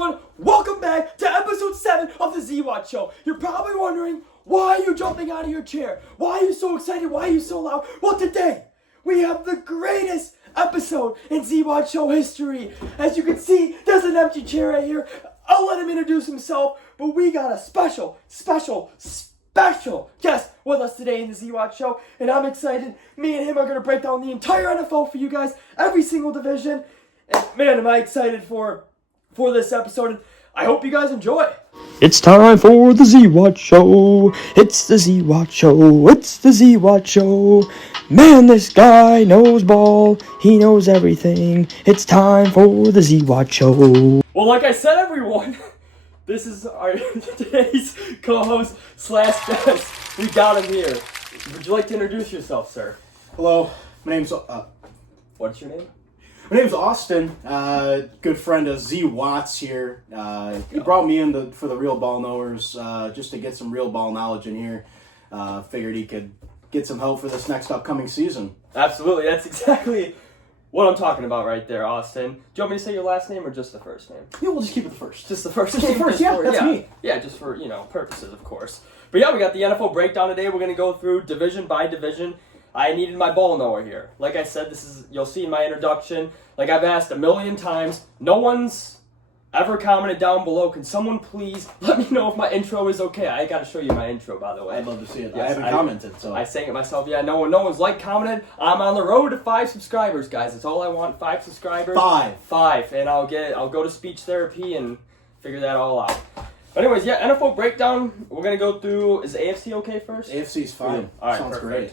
everyone? Welcome back to episode 7 of the Z-Watch Show. You're probably wondering, why are you jumping out of your chair? Why are you so excited? Why are you so loud? Well, today, we have the greatest episode in Z-Watch Show history. As you can see, there's an empty chair right here. I'll let him introduce himself, but we got a special guest with us today in the Z-Watch Show, and I'm excited. Me and him are going to break down the entire NFL for you guys, every single division, and man, am I excited for this episode, and I hope you guys enjoy. It's time for the Z-Watch Show. It's the Z-Watch Show. It's the Z-Watch Show. Man, this guy knows ball. He knows everything. It's time for the Z-Watch Show. Well, like I said, everyone, this is our today's co-host / guest. We got him here. Would you like to introduce yourself, sir? Hello, my name's What's your name? my name's Austin. Good friend of Z Watts here. He brought me in for the real ball knowers, just to get some real ball knowledge in here. Figured he could get some help for this next upcoming season. Absolutely, that's exactly what I'm talking about right there, Austin. Do you want me to say your last name or just the first name? Yeah, we'll just keep it the first. Just the first Just name? the first, yeah, that's me. Yeah, just for, purposes, of course. But yeah, we got the NFL breakdown today. We're going to go through division by division. I needed my ball knower here. Like I said, you'll see in my introduction, like I've asked a million times, no one's ever commented down below. Can someone please let me know if my intro is okay? I got to show you my intro, by the way. I'd love to see it. Yes, I haven't commented, so. I sang it myself. Yeah, no one's commented. I'm on the road to 5 subscribers, guys. That's all I want. 5 subscribers. 5. And I'll go to speech therapy and figure that all out. But anyways, yeah, NFL breakdown. We're gonna go through. Is AFC okay first? AFC's fine. All right, sounds perfect. great.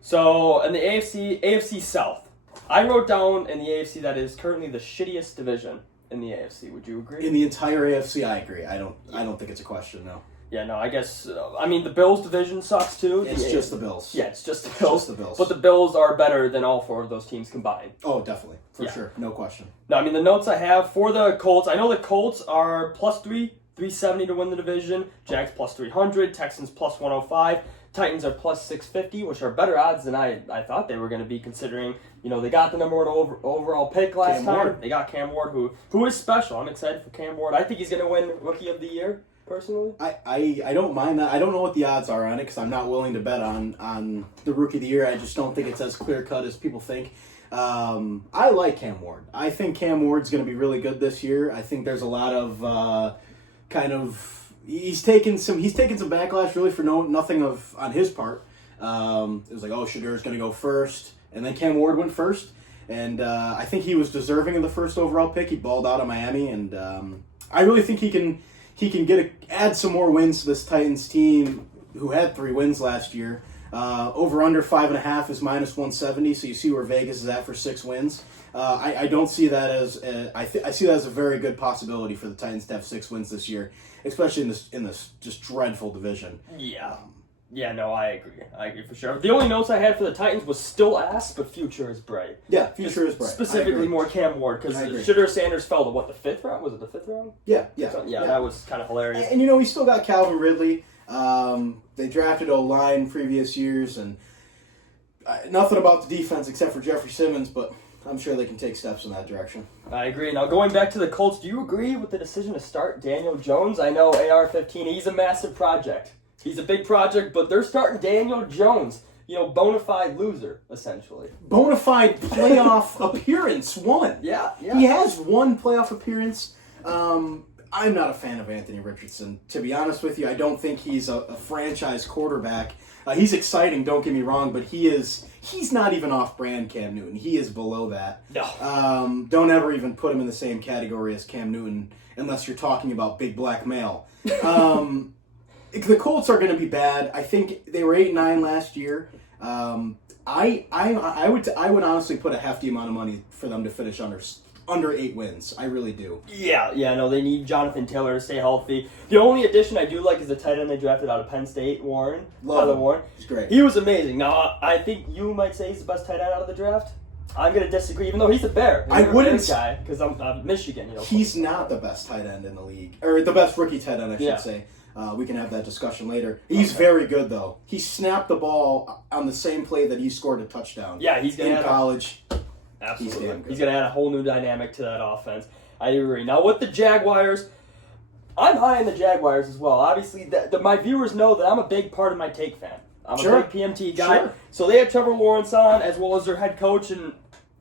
So in the AFC South, I wrote down in the AFC that is currently the shittiest division in the AFC. Would you agree? In the entire AFC, I agree. I don't think it's a question, no. Yeah, no, I guess. The Bills division sucks too. It's just the Bills. Yeah, it's just the Bills. Just the Bills. But the Bills are better than all 4 of those teams combined. Oh, definitely. For Yeah. sure. No question. No, the notes I have for the Colts, I know the Colts are plus 370 to win the division. Jags plus 300. Texans plus 105. Titans are plus 650, which are better odds than I thought they were going to be, considering, they got the number 1 overall pick last time. Ward. They got Cam Ward, who is special. I'm excited for Cam Ward. I think he's going to win Rookie of the Year, personally. I don't mind that. I don't know what the odds are on it because I'm not willing to bet on the Rookie of the Year. I just don't think it's as clear-cut as people think. I like Cam Ward. I think Cam Ward's going to be really good this year. I think there's a lot of he's taken some backlash really for nothing on his part. It was like, Shedur's going to go first, and then Cam Ward went first, and I think he was deserving of the first overall pick. He balled out of Miami, and I really think he can add some more wins to this Titans team, who had 3 wins last year. Over under 5.5 is minus 170, so you see where Vegas is at for 6 wins. I don't see that as I see that as a very good possibility for the Titans to have 6 wins this year, especially in this just dreadful division. Yeah. I agree. I agree for sure. The only notes I had for the Titans was still ass, but future is bright. Yeah, future is bright. Specifically more Cam Ward, because Shedeur Sanders fell to the 5th round? Was it the 5th round? Yeah. So, that was kind of hilarious. And we still got Calvin Ridley. They drafted O-line previous years, and nothing about the defense except for Jeffrey Simmons, but I'm sure they can take steps in that direction. I agree. Now, going back to the Colts, do you agree with the decision to start Daniel Jones? I know AR-15, he's a massive project. He's a big project, but they're starting Daniel Jones. Bona fide loser, essentially. Bona fide playoff appearance, one. Yeah. He has 1 playoff appearance. I'm not a fan of Anthony Richardson. To be honest with you, I don't think he's a franchise quarterback. He's exciting, don't get me wrong, but he's not even off-brand Cam Newton. He is below that. No. Don't ever even put him in the same category as Cam Newton unless you're talking about big black male. The Colts are going to be bad. I think they were 8-9 last year. I would honestly put a hefty amount of money for them to finish under 8 wins. I really do. Yeah, no, they need Jonathan Taylor to stay healthy. The only addition I do like is the tight end they drafted out of Penn State, Warren. Love him. Warren. He's great. He was amazing. Now, I think you might say he's the best tight end out of the draft. I'm going to disagree, even though he's a Bear. I wouldn't. Guy, because I'm Michigan. He's not the best tight end in the league. Or the best rookie tight end, I should say. We can have that discussion later. He's very good, though. He snapped the ball on the same play that he scored a touchdown. Yeah, he's going to in college. Absolutely. He's damn good. He's going to add a whole new dynamic to that offense. I agree. Now with the Jaguars, I'm high on the Jaguars as well. Obviously, my viewers know that I'm a big part of my take fan. I'm a big PMT guy. Sure. So they have Trevor Lawrence on, as well as their head coach, and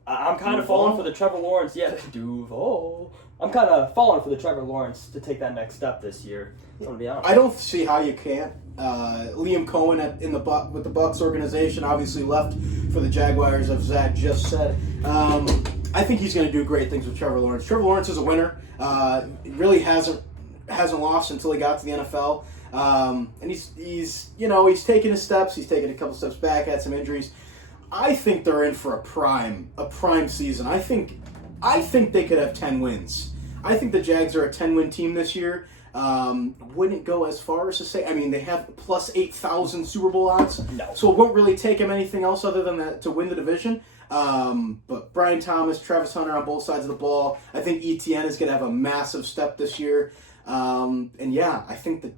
I'm kind of falling for the Trevor Lawrence. Yeah, Duval. I'm kind of falling for the Trevor Lawrence to take that next step this year. I'm gonna be honest. I don't see how you can't. Liam Cohen with the Bucs organization obviously left for the Jaguars, as Zach just said. I think he's going to do great things with Trevor Lawrence. Trevor Lawrence is a winner. Really hasn't lost until he got to the NFL. And he's taken his steps. He's taken a couple steps back, had some injuries. I think they're in for a prime season. I think they could have 10 wins. I think the Jags are a 10-win team this year. Wouldn't go as far as to say, I mean, they have plus 8,000 Super Bowl odds. No. So it won't really take them anything else other than that to win the division. But Brian Thomas, Travis Hunter on both sides of the ball. I think ETN is going to have a massive step this year. And yeah, I think the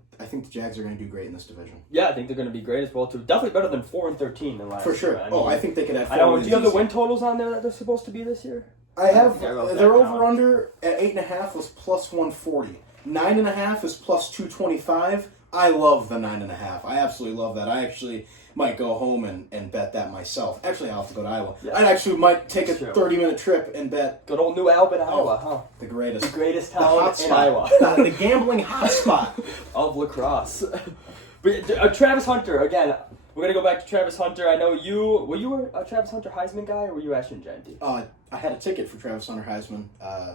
Jags are going to do great in this division. Yeah, I think they're going to be great as well too. Definitely better than 4-13 than last year. For sure. I think they could have 4 I know. wins. Do you have the win totals on there that they're supposed to be this year? I have. I wrote that Their down. over-under at 8.5 was plus 140. 9.5 is plus 225. I love the 9.5. I absolutely love that. I actually might go home and bet that myself. Actually, I'll have to go to Iowa. Yeah. I actually might take a Sure. 30-minute trip and bet Good old New Albany, Iowa, huh? the greatest. The greatest The town hot in spot. Iowa. The gambling hotspot. Of lacrosse. But Travis Hunter, again, we're going to go back to Travis Hunter. I know were you a Travis Hunter Heisman guy, or were you Ashton Genty? I had a ticket for Travis Hunter Heisman,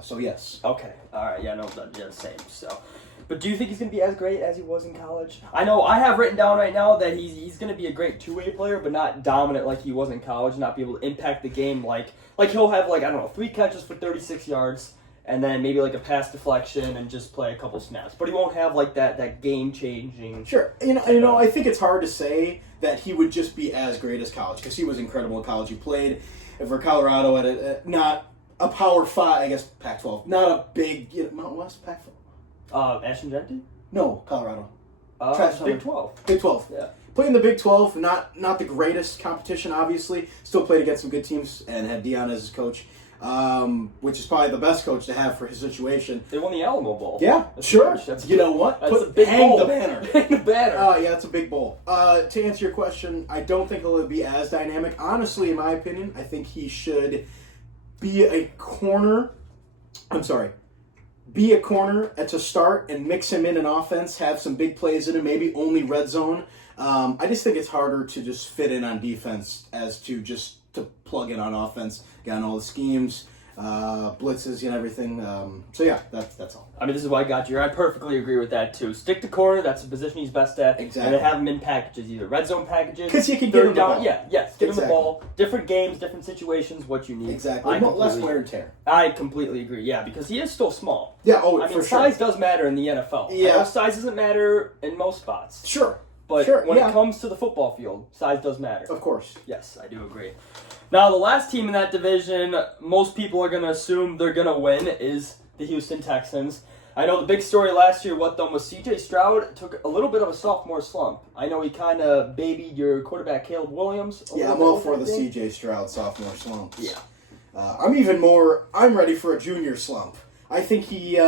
so yes. Okay, all right, yeah, no, yeah, same, so. But do you think he's going to be as great as he was in college? I know I have written down right now that he's going to be a great two-way player, but not dominant like he was in college, not be able to impact the game like he'll have, 3 catches for 36 yards, and then maybe a pass deflection and just play a couple snaps. But he won't have that game-changing... Sure. I think it's hard to say that he would just be as great as college, because he was incredible in college. He played for Colorado at not a Power 5, I guess Pac-12, not a big, Mountain West, Pac-12. Ashton Genty? No, Colorado. Big 12. Big 12. Yeah. Played in the Big 12, not the greatest competition, obviously. Still played against some good teams and had Deion as his coach, which is probably the best coach to have for his situation. They won the Alamo Bowl. Yeah, That's sure. huge. You know what? That's a big hang bowl. the banner. Hang the banner. Yeah, it's a big bowl. To answer your question, I don't think he'll be as dynamic. Honestly, in my opinion, I think he should be a corner. Be a corner to start and mix him in an offense, have some big plays in him, maybe only red zone. I just think it's harder to just fit in on defense as to just to plug in on offense, get on all the schemes, blitzes, everything. So yeah, that's all. I mean, this is why I got you. I perfectly agree with that too. Stick to corner. That's the position he's best at. Exactly. And then have him in packages, either red zone packages. Because you can give him the ball. Yeah, yes. Give him the Exactly. ball. Different games, different situations. What you need. Exactly. Less wear and tear. I completely agree. Yeah, because he is still small. Yeah. I mean, for size sure. does matter in the NFL. Yeah. I know size doesn't matter in most spots. Sure. But Sure, when yeah. it comes to the football field, size does matter. Of course. Yes, I do agree. Now, the last team in that division, most people are going to assume they're going to win, is the Houston Texans. I know the big story last year, was C.J. Stroud took a little bit of a sophomore slump. I know he kind of babied your quarterback, Caleb Williams. Yeah, I'm all for the C.J. Stroud sophomore slump. Yeah. I'm ready for a junior slump. I think he's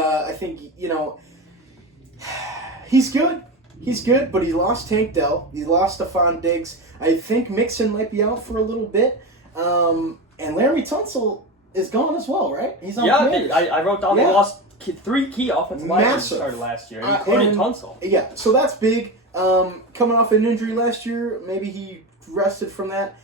good. He's good, but he lost Tank Dell. He lost Stephon Diggs. I think Mixon might be out for a little bit. And Larry Tunsil is gone as well, right? He's on Commanders. I wrote down they lost 3 key offensive linemen who Massive. started last year, including Tunsil. Yeah, so that's big. Coming off an injury last year, maybe he rested from that.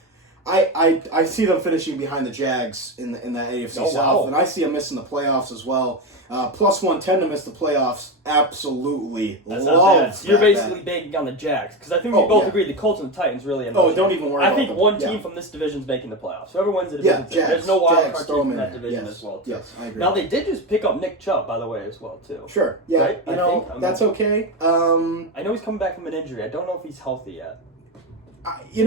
I see them finishing behind the Jags in the AFC South, wow. and I see them missing the playoffs as well. Plus 110 to miss the playoffs, absolutely That's not love bad. So you're that basically bet. banking on the Jags, because I think we both agree the Colts and the Titans really. Don't even worry I about think them. one Yeah. team from this division is making the playoffs. Whoever wins the Yeah, division, Jags. there's no wild Jags, card throw team 'em from in that there. division Yes. as well. Too. Yes, I agree. Now they did just pick up Nick Chubb, by the way, as well too. Sure, yeah, Right? that's okay. I know he's coming back from an injury. I don't know if he's healthy yet. You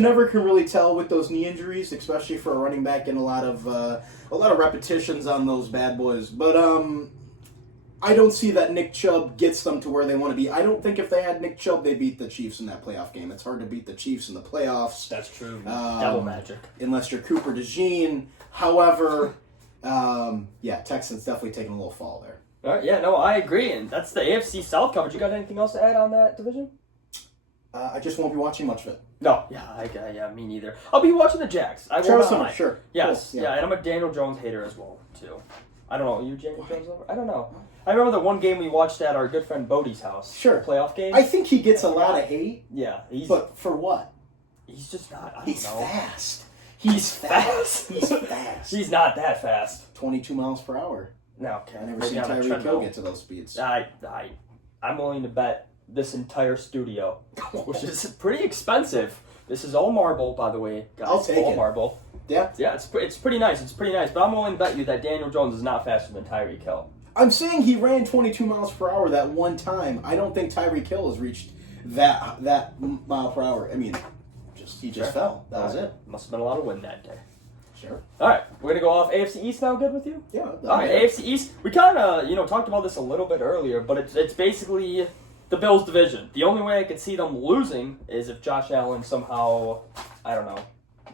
never can really tell with those knee injuries, especially for a running back, and a lot of repetitions on those bad boys. But I don't see that Nick Chubb gets them to where they want to be. I don't think if they had Nick Chubb, they beat the Chiefs in that playoff game. It's hard to beat the Chiefs in the playoffs. That's true. Devil magic. Unless you're Cooper DeJean. However, Yeah, Texans definitely taking a little fall there. All right, yeah, no, I agree, and that's the AFC South coverage. You got anything else to add on that division? I just won't be watching much of it. No, yeah, me neither. I'll be watching the Jags. I will Travis not Hunter, lie. sure. Yes, Cool. yeah, and I'm a Daniel Jones hater as well, too. I don't know, are you a Daniel Jones lover? I don't know. I remember the one game we watched at our good friend Bodie's house. Sure. Playoff game. I think he gets a lot of hate. Yeah, but for what? He's just not, I don't He's know. fast. He's fast. He's fast. He's not that fast. 22 miles per hour. No, okay. I never seen Tyreek Hill get to those speeds. I'm willing to bet this entire studio, which is pretty expensive. This is all marble, by the way, guys. I'll take all it. marble. Yeah. Yeah, it's pretty nice. It's pretty nice. But I'm willing to bet you that Daniel Jones is not faster than Tyreek Hill. I'm saying he ran 22 miles per hour that one time. I don't think Tyreek Hill has reached that mile per hour. I mean, he just fell. That was it. Must have been a lot of wind that day. Sure. All right, we're gonna go off AFC East now. Good with you? Yeah. All right, AFC East. We kind of talked about this a little bit earlier, but it's basically the Bills division. The only way I could see them losing is if Josh Allen somehow, I don't know,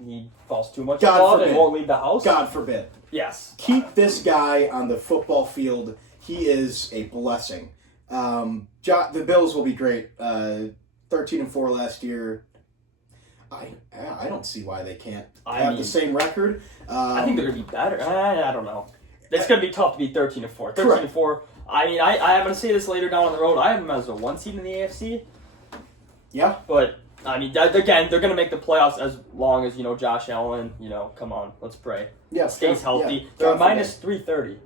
he falls too much in love and won't leave the house. God forbid. Yes. Keep this guy on the football field. He is a blessing. The Bills will be great. 13-4 last year. I don't see why they can't have the same record. I think they're going to be better. I don't know. It's going to be tough to be 13-4. 13-4. I mean, I'm going to say this later down on the road. I have them as a 1 seed in the AFC. Yeah. But, I mean, again, they're going to make the playoffs as long as, Josh Allen, come on, let's pray. Yeah. Stays healthy. Yeah. They're a minus 330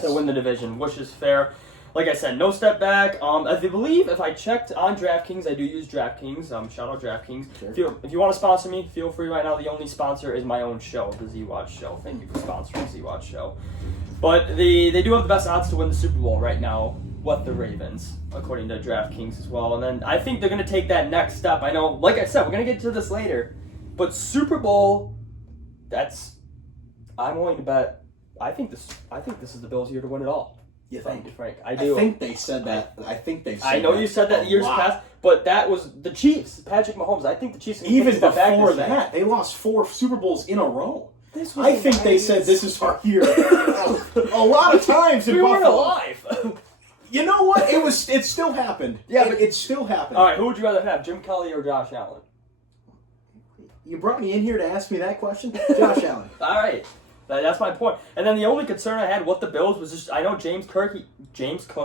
to win the division, which is fair. Like I said, no step back. I believe if I checked on DraftKings, I do use DraftKings. Shout out DraftKings. Sure. If you want to sponsor me, feel free right now. The only sponsor is my own show, the Z-Watch Show. Thank you for sponsoring the Z-Watch Show. But they do have the best odds to win the Super Bowl right now with the Ravens, according to DraftKings as well. And then I think they're going to take that next step. I know, like I said, we're going to get to this later. But Super Bowl, I'm willing to bet. I think this is the Bills' year to win it all. You think? Frank, I do. I think they said that. I know you said that years past, but that was the Chiefs. Patrick Mahomes. I think the Chiefs. Even before that, they lost 4 Super Bowls in a row. I think they said this is our year. A lot of times in we Buffalo. weren't alive. You know what? It still happened. Yeah, but it still happened. All right, who would you rather have, Jim Kelly or Josh Allen? You brought me in here to ask me that question, Josh Allen. All right. That's my point. And then the only concern I had with the Bills was just, I know James Cook,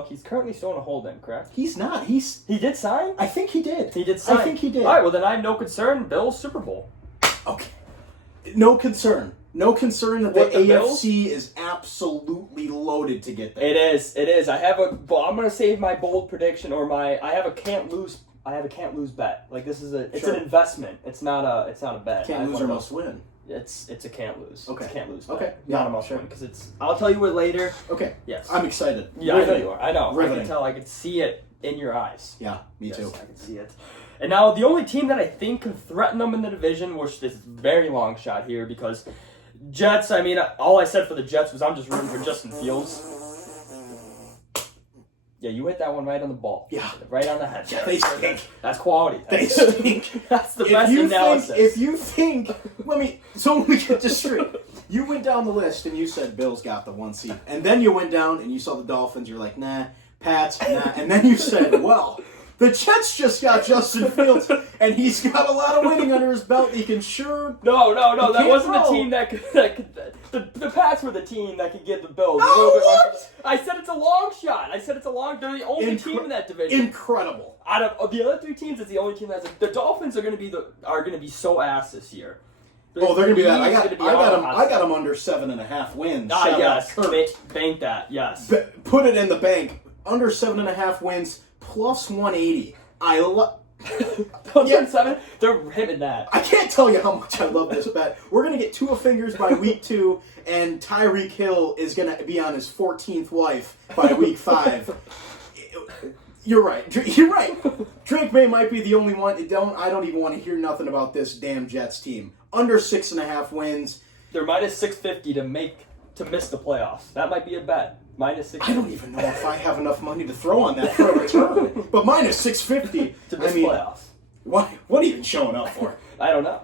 he's currently still in a hold-in, correct? He's not. He did sign? I think he did. He did sign. I think he did. All right, well then I have no concern. Bills Super Bowl. Okay. No concern. No concern that the AFC Bills? is absolutely loaded to get there. It is. I'm going to save my bold prediction I have a can't lose bet. Like it's an investment. It's not a bet. Can't lose or must win. It's a can't lose. Okay. It's a can't lose. Okay. Not a must win because I'll tell you it later. Okay. Yes. I'm excited. Yeah, I know you are. I know. Riveting. I can tell. I can see it in your eyes. Yeah, me too. I can see it. And now the only team that I think can threaten them in the division, which is a very long shot here because Jets, I mean, all I said for the Jets was I'm just rooting for Justin Fields. Yeah, you hit that one right on the ball. Yeah. Right on the head. Yeah, they stink. That's quality. They stink. That's the best analysis. If you think, so let me get this straight. You went down the list and you said Bills got the 1 seed. And then you went down and you saw the Dolphins. You're like, nah, Pats, nah. And then you said, well, the Jets just got Justin Fields and he's got a lot of winning under his belt. He can sure... No. That wasn't the team that could the Pats were the team that could give the Bills a little bit what? I said it's a long shot. They're the only team in that division. Incredible. Out of the other 3 teams, it's the only team that's the Dolphins are going to be so ass this year. They're going to be that. I got them under 7.5 wins. Yes. Bank that. Yes. Put it in the bank. Under 7.5 wins plus 180. I love. 7. They're hitting that. I can't tell you how much I love this bet. We're going to get 2 fingers by week 2, and Tyreek Hill is going to be on his 14th wife by week 5. You're right. Drake May might be the only one. I don't even want to hear nothing about this damn Jets team. Under 6.5 wins. They're minus 650 to miss the playoffs. That might be a bet. Minus 650. I don't even know if I have enough money to throw on that for a return. But minus 650 to miss playoffs. What are you even showing up for? I don't know.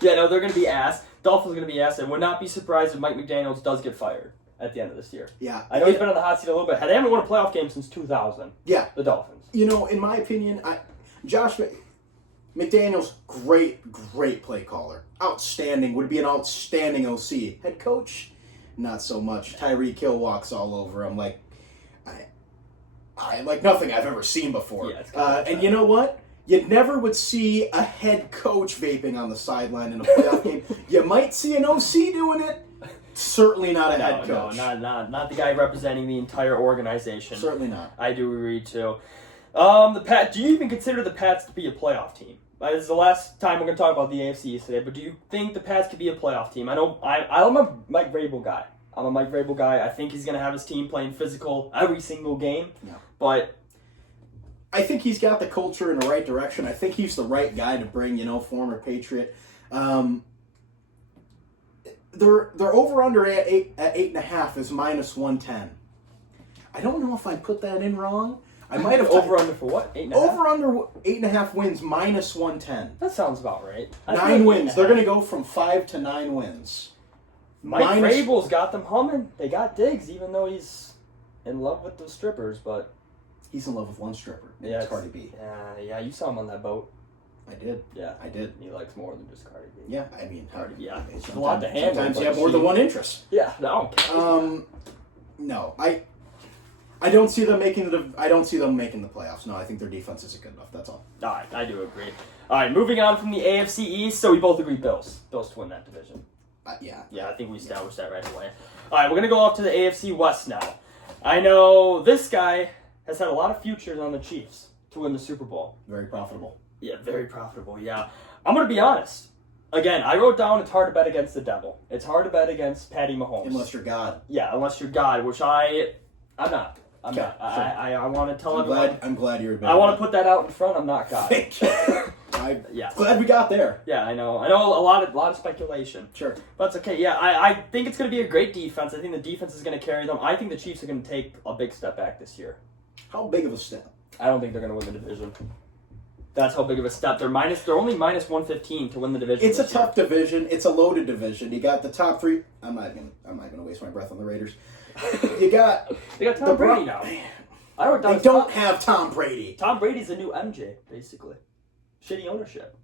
Yeah, no, they're going to be ass. Dolphins are going to be asked, and would not be surprised if Mike McDaniels does get fired at the end of this year. Yeah. I know he's been on the hot seat a little bit. They haven't won a playoff game since 2000. Yeah. The Dolphins. You know, in my opinion, Josh McDaniels, great play caller. Outstanding. Would be an outstanding OC. Head coach, not so much. Tyreek Hill walks all over him like I like nothing I've ever seen before. Yeah, and you know what? You never would see a head coach vaping on the sideline in a playoff game. You might see an OC doing it. Certainly not a head coach. No, not the guy representing the entire organization. Certainly not. I do agree too. Do you even consider the Pats to be a playoff team? This is the last time we're going to talk about the AFC East today, but do you think the Pats could be a playoff team? I know I'm a Mike Vrabel guy. I think he's going to have his team playing physical every single game. Yeah. But I think he's got the culture in the right direction. I think he's the right guy to bring, former Patriot. They're over under at 8.5 is -110. I don't know if I put that in wrong. I might have over under for what? 8.5? Over under 8.5 wins -110. That sounds about right. 9 wins. They're going to go from 5 to 9 wins. Mike Vrabel's got them humming. They got Diggs, even though he's in love with those strippers, but he's in love with one stripper. Yeah, it's Cardi B. Yeah, you saw him on that boat. I did. Yeah, I did. He likes more than just Cardi B. Yeah, I mean, Cardi. Yeah, it's a lot to handle. Sometimes you have more than one interest. Yeah, no. No, I don't see them making the playoffs. No, I think their defense isn't good enough. That's all. All right, I do agree. All right, moving on from the AFC East. So we both agree Bills to win that division. Yeah. Yeah, I think we established that right away. All right, we're gonna go off to the AFC West now. I know this guy has had a lot of futures on the Chiefs to win the Super Bowl. Very profitable. Yeah, very profitable. Yeah, I'm gonna be honest. Again, I wrote down it's hard to bet against the devil. It's hard to bet against Patty Mahomes. Unless you're God. Yeah, unless you're God, which I'm not. I'm Okay, not. sure. I want to tell everyone. I'm glad you're. I want to put that out in front. I'm not God. I'm Yeah. glad we got there. Yeah, I know. A lot of speculation. Sure. But it's okay. Yeah, I think it's going to be a great defense. I think the defense is going to carry them. I think the Chiefs are going to take a big step back this year. How big of a step? I don't think they're going to win the division. That's how big of a step. They're only minus 115 to win the division. It's a tough division. It's a loaded division. You got the top 3. I'm not gonna waste my breath on the Raiders. You got they got Tom Brady now. They don't have Tom Brady. Tom Brady's the new MJ, basically. Shitty ownership.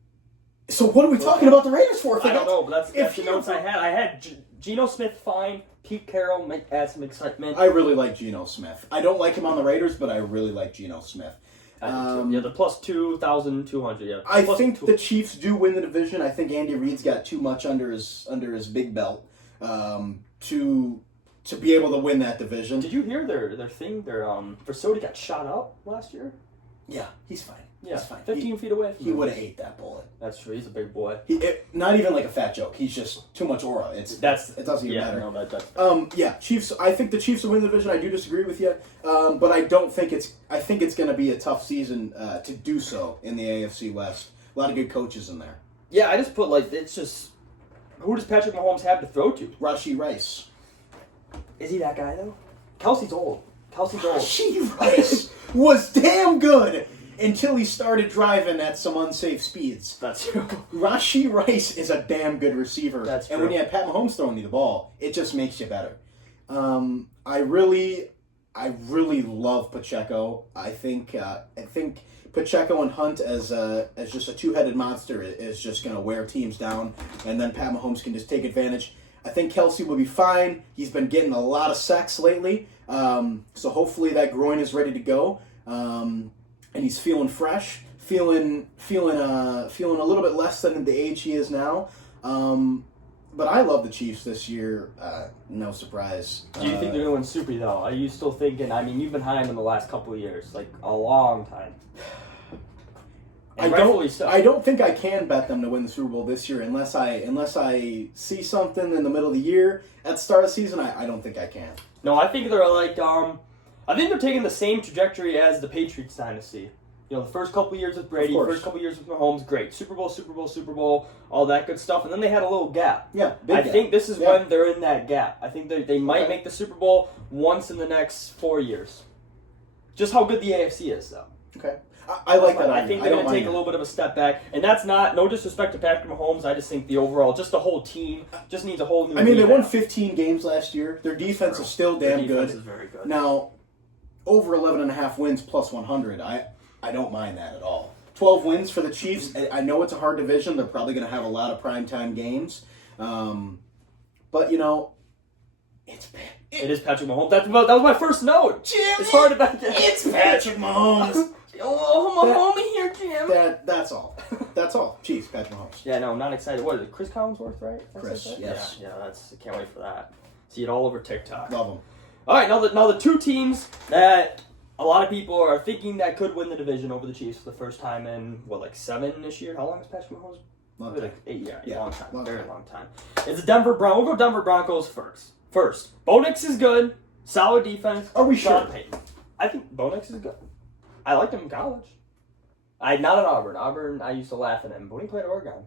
So what are we talking about the Raiders for? I don't know, but that's the notes I had. I had Geno Smith fine. Pete Carroll might add some excitement. I really like Geno Smith. I don't like him on the Raiders, but I really like Geno Smith. Yeah, the plus 2,200. Yeah, I think the Chiefs do win the division. I think Andy Reid's got too much under his big belt to be able to win that division. Did you hear their thing? Their facility got shot up last year. Yeah, he's fine. Yeah, he's fine. 15 feet away. He would have ate that bullet. That's true. He's a big boy. Not even like a fat joke. He's just too much aura. It doesn't even matter. No, that's yeah, Chiefs. I think the Chiefs will win the division. I do disagree with you, but I don't think I think it's going to be a tough season to do so in the AFC West. A lot of good coaches in there. Yeah, I just put it's just who does Patrick Mahomes have to throw to? Rashee Rice. Is he that guy though? Kelsey's old. Rashee Rice was damn good. Until he started driving at some unsafe speeds. That's true. Rashee Rice is a damn good receiver. That's true. And when you have Pat Mahomes throwing you the ball, it just makes you better. I really love Pacheco. I think Pacheco and Hunt as just a two-headed monster is just going to wear teams down, and then Pat Mahomes can just take advantage. I think Kelsey will be fine. He's been getting a lot of sacks lately, so hopefully that groin is ready to go. And he's feeling fresh, feeling a little bit less than the age he is now. But I love the Chiefs this year. No surprise. Do you think they're going to win Super though? Are you still thinking? I mean, you've been high on them the last couple of years, like a long time. I don't think I can bet them to win the Super Bowl this year unless I see something in the middle of the year at the start of the season. I don't think I can. No, I think they're I think they're taking the same trajectory as the Patriots dynasty. You know, the first couple years with Brady, first couple years with Mahomes, great. Super Bowl, all that good stuff. And then they had a little gap. Yeah, I think this is when they're in that gap. I think they might make the Super Bowl once in the next 4 years. Just how good the AFC is, though. Okay. I like that. I think they're going to take a little bit of a step back, and that's no disrespect to Patrick Mahomes. I just think the whole team just needs a whole new. I mean, they won 15 games last year. Their defense is still damn good. Is very good. Now, over 11.5 wins plus 100. I don't mind that at all. 12 wins for the Chiefs. I know it's a hard division. They're probably going to have a lot of primetime games, but it's bad. It is Patrick Mahomes. That was my first note. Jimmy, it's hard to back. It's Patrick Mahomes. Oh, my homie here, Jim. That's all. That's all. Chiefs, Patrick Mahomes. Yeah, no, I'm not excited. What is it? Chris Collinsworth, right? Chris, yes. Yeah, I can't wait for that. See it all over TikTok. Love them. All right, now the two teams that a lot of people are thinking that could win the division over the Chiefs for the first time in, 7-ish years? How long has Patrick Mahomes? Long time. 8 years. Yeah, long time. long Very time. long time. It's the Denver Broncos. We'll go Denver Broncos first. Bo Nix is good. Solid defense. Are we Sean sure? Payton. I think Bo Nix is good. I liked him in college. Not at Auburn. Auburn, I used to laugh at him. But when he played at Oregon.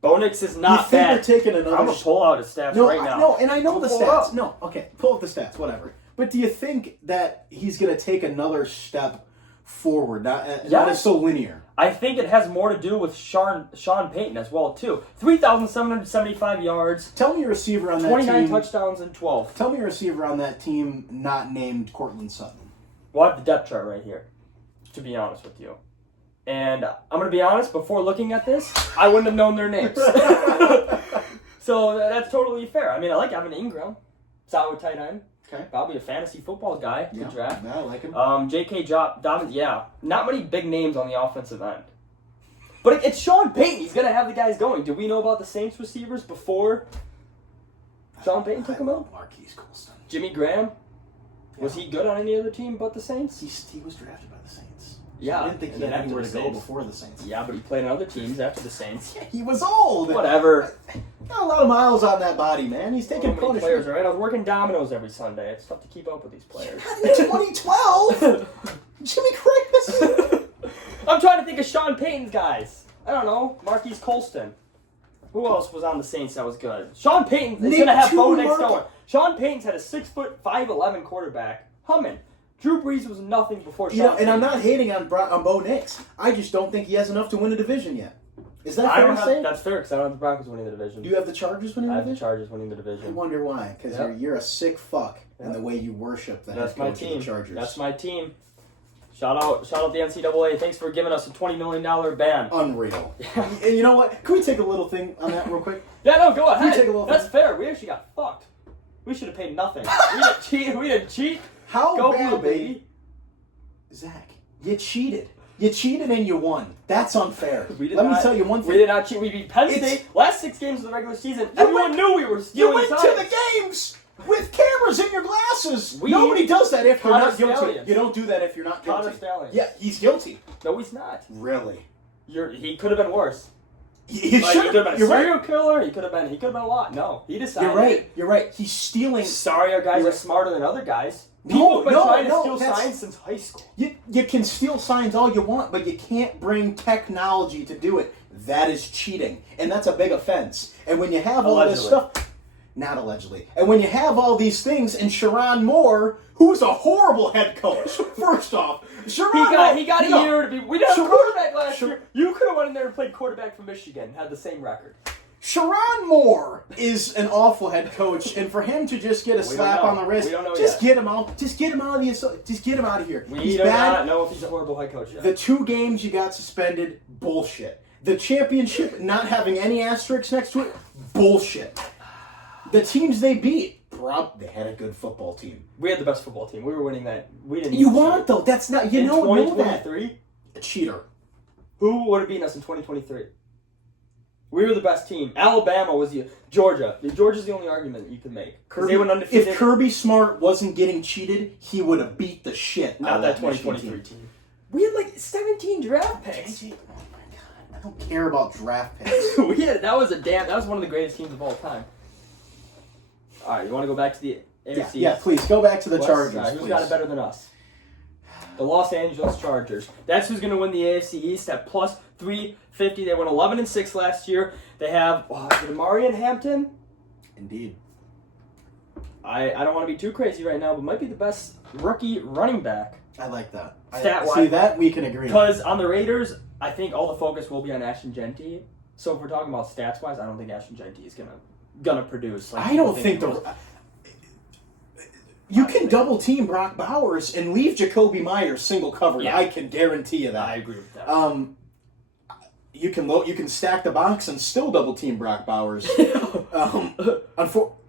Bo Nix is not You think bad. they're taking another... I'm going to pull out his stats right now. No, and I know the Pull stats. up. No, okay, pull up the stats, whatever. But do you think that he's going to take another step forward? Not as so linear. I think it has more to do with Sean Payton as well, too. 3,775 yards. Tell me a receiver on that 29 team. touchdowns and 12. Tell me a receiver on that team not named Cortland Sutton. Well, I have the depth chart right here, to be honest with you. And I'm going to be honest, before looking at this, I wouldn't have known their names. So that's totally fair. I mean, I like Evan Ingram, solid tight end. Okay. Probably a fantasy football guy to draft. Yeah, I like him. J.K. Dobbins, not many big names on the offensive end. But it's Sean Payton. He's going to have the guys going. Did we know about the Saints receivers before Sean Payton took them out? Marquise Colston. Jimmy Graham? Was he good on any other team but the Saints? He was drafted by the Saints. Yeah. I didn't think he had anywhere to go before the Saints. Yeah, but he played on other teams after the Saints. Yeah, he was old. Whatever. Got a lot of miles on that body, man. He's taking Many players, all right? I was working dominoes every Sunday. It's tough to keep up with these players. In 2012? Jimmy Chris. I'm trying to think of Sean Payton's guys. I don't know. Marquise Colston. Who else was on the Saints that was good? Sean Payton is going to have Bo Nix going. Sean Payton's had a 6'5" quarterback humming. Drew Brees was nothing before Sean Payton. And I'm not hating on Bo Nix. I just don't think he has enough to win a division yet. Is that fair to say? That's fair, because I don't have the Broncos winning the division. Do you have the Chargers winning the division? I have the Chargers winning the division. I wonder why. Because you're a sick fuck in the way you worship the head coach of the Chargers. That's my team. Shout out the NCAA. Thanks for giving us a $20 million ban. Unreal. And you know what? Can we take a little thing on that real quick? Yeah, no, go ahead. Take a little That's thing? fair. We actually got fucked. We should have paid nothing. We didn't cheat. How Go badly, blue, baby. Zach, you cheated. You cheated and you won. That's unfair. Let me tell you one thing. We did not cheat. We beat Penn State. Last 6 games of the regular season, everyone knew we were stealing You went signs. to the games with cameras in your glasses. We- Nobody does that if you're Connor not guilty. Stallions. You don't do that if you're not guilty. Connor Stallions. Yeah, he's guilty. No, he's not. Really? He could have been worse. He Like, should he could have been a You're serial right. killer. He could have been a lot. No, he decided. You're right. He's stealing. Sorry, our guys You're are right. smarter than other guys. No, People have been no, trying to no, steal that's- signs since high school. You can steal signs all you want, but you can't bring technology to do it. That is cheating, and that's a big offense. And when you have all this stuff, not allegedly, and when you have all these things, and Sharon Moore, who's a horrible head coach, first off, Sharon He got a year to be. We didn't have a quarterback last year. You could have went in there and played quarterback for Michigan and had the same record. Sharon Moore is an awful head coach, and for him to just get a slap on the wrist, just get him out. Just get him out of just get him out of here. We do not know if he's a horrible head coach yet. The 2 games you got suspended, bullshit. The championship not having any asterisks next to it, bullshit. The teams they beat, they had a good football team. We had the best football team. We were winning that. We didn't. You want though? That's not. You know that. 2023. A cheater. Who would have beaten us in 2023? We were the best team. Alabama was Georgia. Georgia's the only argument that you can make. They went undefeated. If Kirby Smart wasn't getting cheated, he would have beat the shit out of that 2023 team. We had like 17 draft picks. Oh my god, I don't care about draft picks. That was one of the greatest teams of all time. All right, you want to go back to the AFC? Yeah, please go back to the West? Chargers. Who's got it better than us? The Los Angeles Chargers. That's who's going to win the AFC East at plus 350. They went 11-6 last year. They have is it Amari and Hampton? Indeed. I don't want to be too crazy right now, but might be the best rookie running back. I like that. Stat-wise. See, that we can agree on. Because on the Raiders, I think all the focus will be on Ashton Genty. So if we're talking about stats-wise, I don't think Ashton Genty is gonna produce. Like I don't think you can double team Brock Bowers and leave Jacoby Myers single covered. Yeah. I can guarantee you that. I agree with that. You can stack the box and still double team Brock Bowers.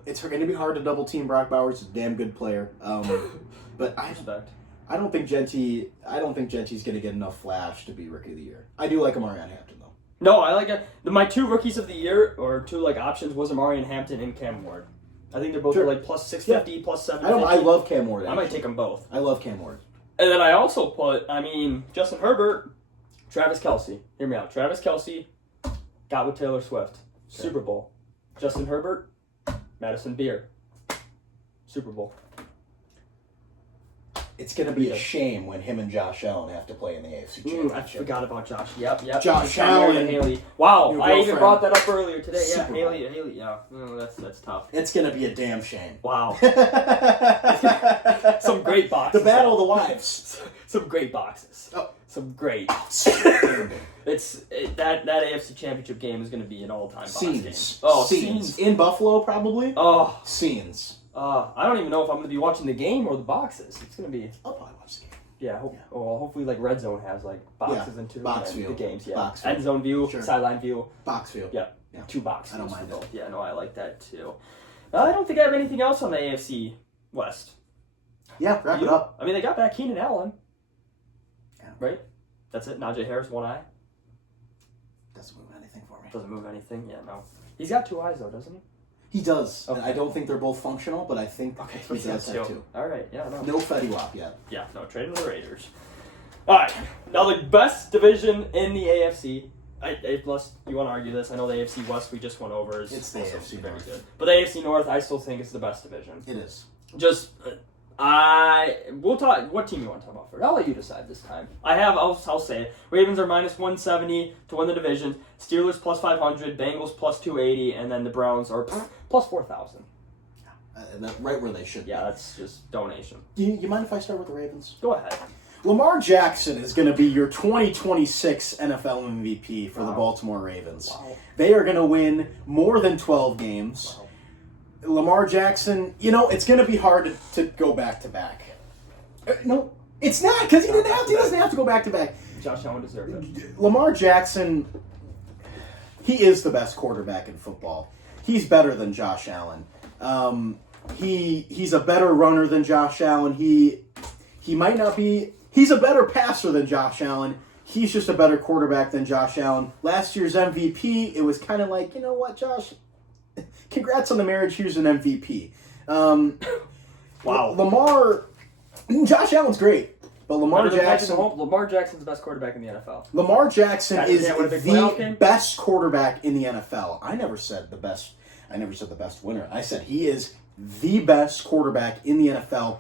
It's going to be hard to double team Brock Bowers. He's a damn good player. But I don't think Genty's going to get enough flash to be rookie of the year. I do like Amari Hampton though. No, I like it. My two rookies of the year, or two like options, was Amari Hampton and Cam Ward. I think they're both like plus 650, plus 750. I love Cam Ward. I might take them both. I love Cam Ward. And then I also put, Justin Herbert, Travis Kelce. Hear me out. Travis Kelce got with Taylor Swift. Okay. Super Bowl. Justin Herbert, Madison Beer. Super Bowl. It's going to be a shame when him and Josh Allen have to play in the AFC Championship. I forgot about Josh. Yep. Josh Allen and Haley. Wow, I even brought that up earlier today. Super Haley. Yeah, that's tough. It's going to be a damn shame. Wow. Some great boxes. The Battle of the Wives. Some great boxes. Oh. Some great. That AFC Championship game is going to be an all-time box game. Scenes. In Buffalo, probably? Oh. Scenes. I don't even know if I'm going to be watching the game or the boxes. It's going to be... I'll probably watch the game. Yeah, hopefully like Red Zone has like boxes into the games. Yeah, Box view. End zone view, Sure. Sideline view. Box view. Yeah. 2 boxes. I don't mind that. Yeah, no, I like that too. I don't think I have anything else on the AFC West. Yeah, wrap it up. They got back Keenan Allen. Yeah. Right? That's it. Najee Harris, 1 eye. Doesn't move anything for me. Doesn't move anything. Yeah, no. He's got 2 eyes though, doesn't he? He does. Okay. I don't think they're both functional, but I think he does that too. All right. Yeah. No Fetty Wap yet. Yeah. No trading to the Raiders. All right. Now the best division in the AFC. Plus, you want to argue this? I know the AFC West we just went over is it's the AFC very North. good, but the AFC North I still think is the best division. It is. Just we'll talk. What team you want to talk about first? I'll let you decide this time. I'll say it. Ravens are minus 170 to win the division. Steelers plus 500. Bengals plus 280, and then the Browns are plus 4,000. Right where they should. Yeah, that's just donation. You mind if I start with the Ravens? Go ahead. Lamar Jackson is going to be your 2026 NFL MVP for the Baltimore Ravens. Wow. They are going to win more than 12 games. Wow. Lamar Jackson, it's going to be hard to go back-to-back. No, it's not, because he doesn't have to go back-to-back. Josh Allen deserves it. Lamar Jackson, he is the best quarterback in football. He's better than Josh Allen. He's a better runner than Josh Allen. He might not be... He's a better passer than Josh Allen. He's just a better quarterback than Josh Allen. Last year's MVP, it was kind of like, you know what, Josh? Congrats on the marriage. Here's an MVP. Wow. Josh Allen's great, but Lamar Jackson's the best quarterback in the NFL. Lamar Jackson is the best quarterback in the NFL. I never said the best winner. I said he is the best quarterback in the NFL.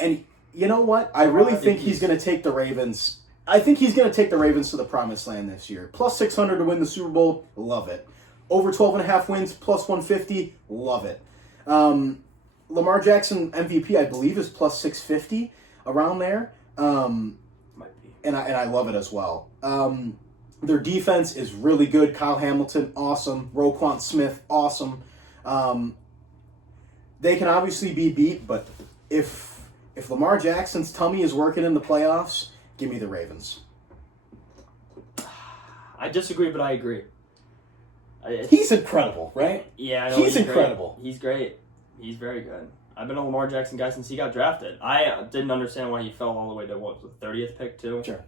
And you know what? I really think he's going to take the Ravens. I think he's going to take the Ravens to the promised land this year. Plus 600 to win the Super Bowl. Love it. Over 12.5 wins, plus 150. Love it. Lamar Jackson MVP, I believe, is plus 650, around there. Might be. And I love it as well. Their defense is really good. Kyle Hamilton, awesome. Roquan Smith, awesome. They can obviously be beat, but if Lamar Jackson's tummy is working in the playoffs, give me the Ravens. I disagree, but I agree. He's incredible, right? Yeah, I know. He's incredible. He's great. He's very good. I've been a Lamar Jackson guy since he got drafted. I didn't understand why he fell all the way to, the 30th pick, too? Sure.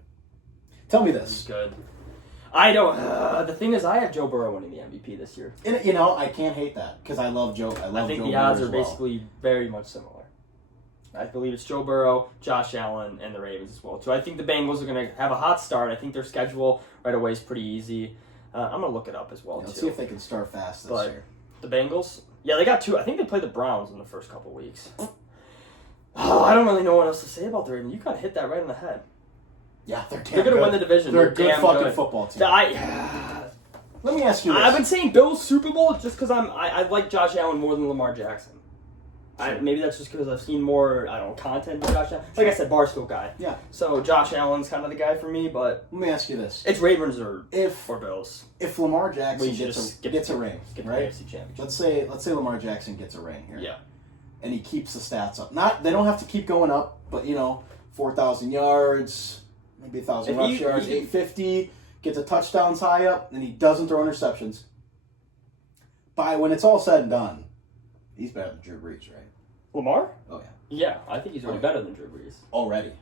Tell me this. He's good. I don't... the thing is, I have Joe Burrow winning the MVP this year. And, I can't hate that, because I love Joe. I think the odds are basically very much similar. I believe it's Joe Burrow, Josh Allen, and the Ravens as well. So I think the Bengals are going to have a hot start. I think their schedule right away is pretty easy. I'm going to look it up as well, too. Let's see if they can start fast this year. The Bengals? Yeah, they got 2. I think they play the Browns in the first couple weeks. Oh, I don't really know what else to say about the Ravens. You kind of hit that right in the head. Yeah, they're going to win the division. They're a good fucking football team. Let me ask you this. I've been saying Bills Super Bowl just because I like Josh Allen more than Lamar Jackson. Maybe that's just because I've seen more, I don't know, content with Josh Allen. Like I said, Barstool guy. Yeah. So Josh Allen's kind of the guy for me, but Let me ask you this. it's Ravens or Bills. If Lamar Jackson We should just gets a ring, Get the right? AFC Championship. Let's say Lamar Jackson gets a ring here. Yeah. And he keeps the stats up. They don't have to keep going up, but 4,000 yards, maybe 1,000 rush yards, 850, gets a touchdowns high up, and he doesn't throw interceptions. When it's all said and done, he's better than Drew Brees, right? Lamar? Oh, yeah. Yeah, I think he's already better than Drew Brees. Already.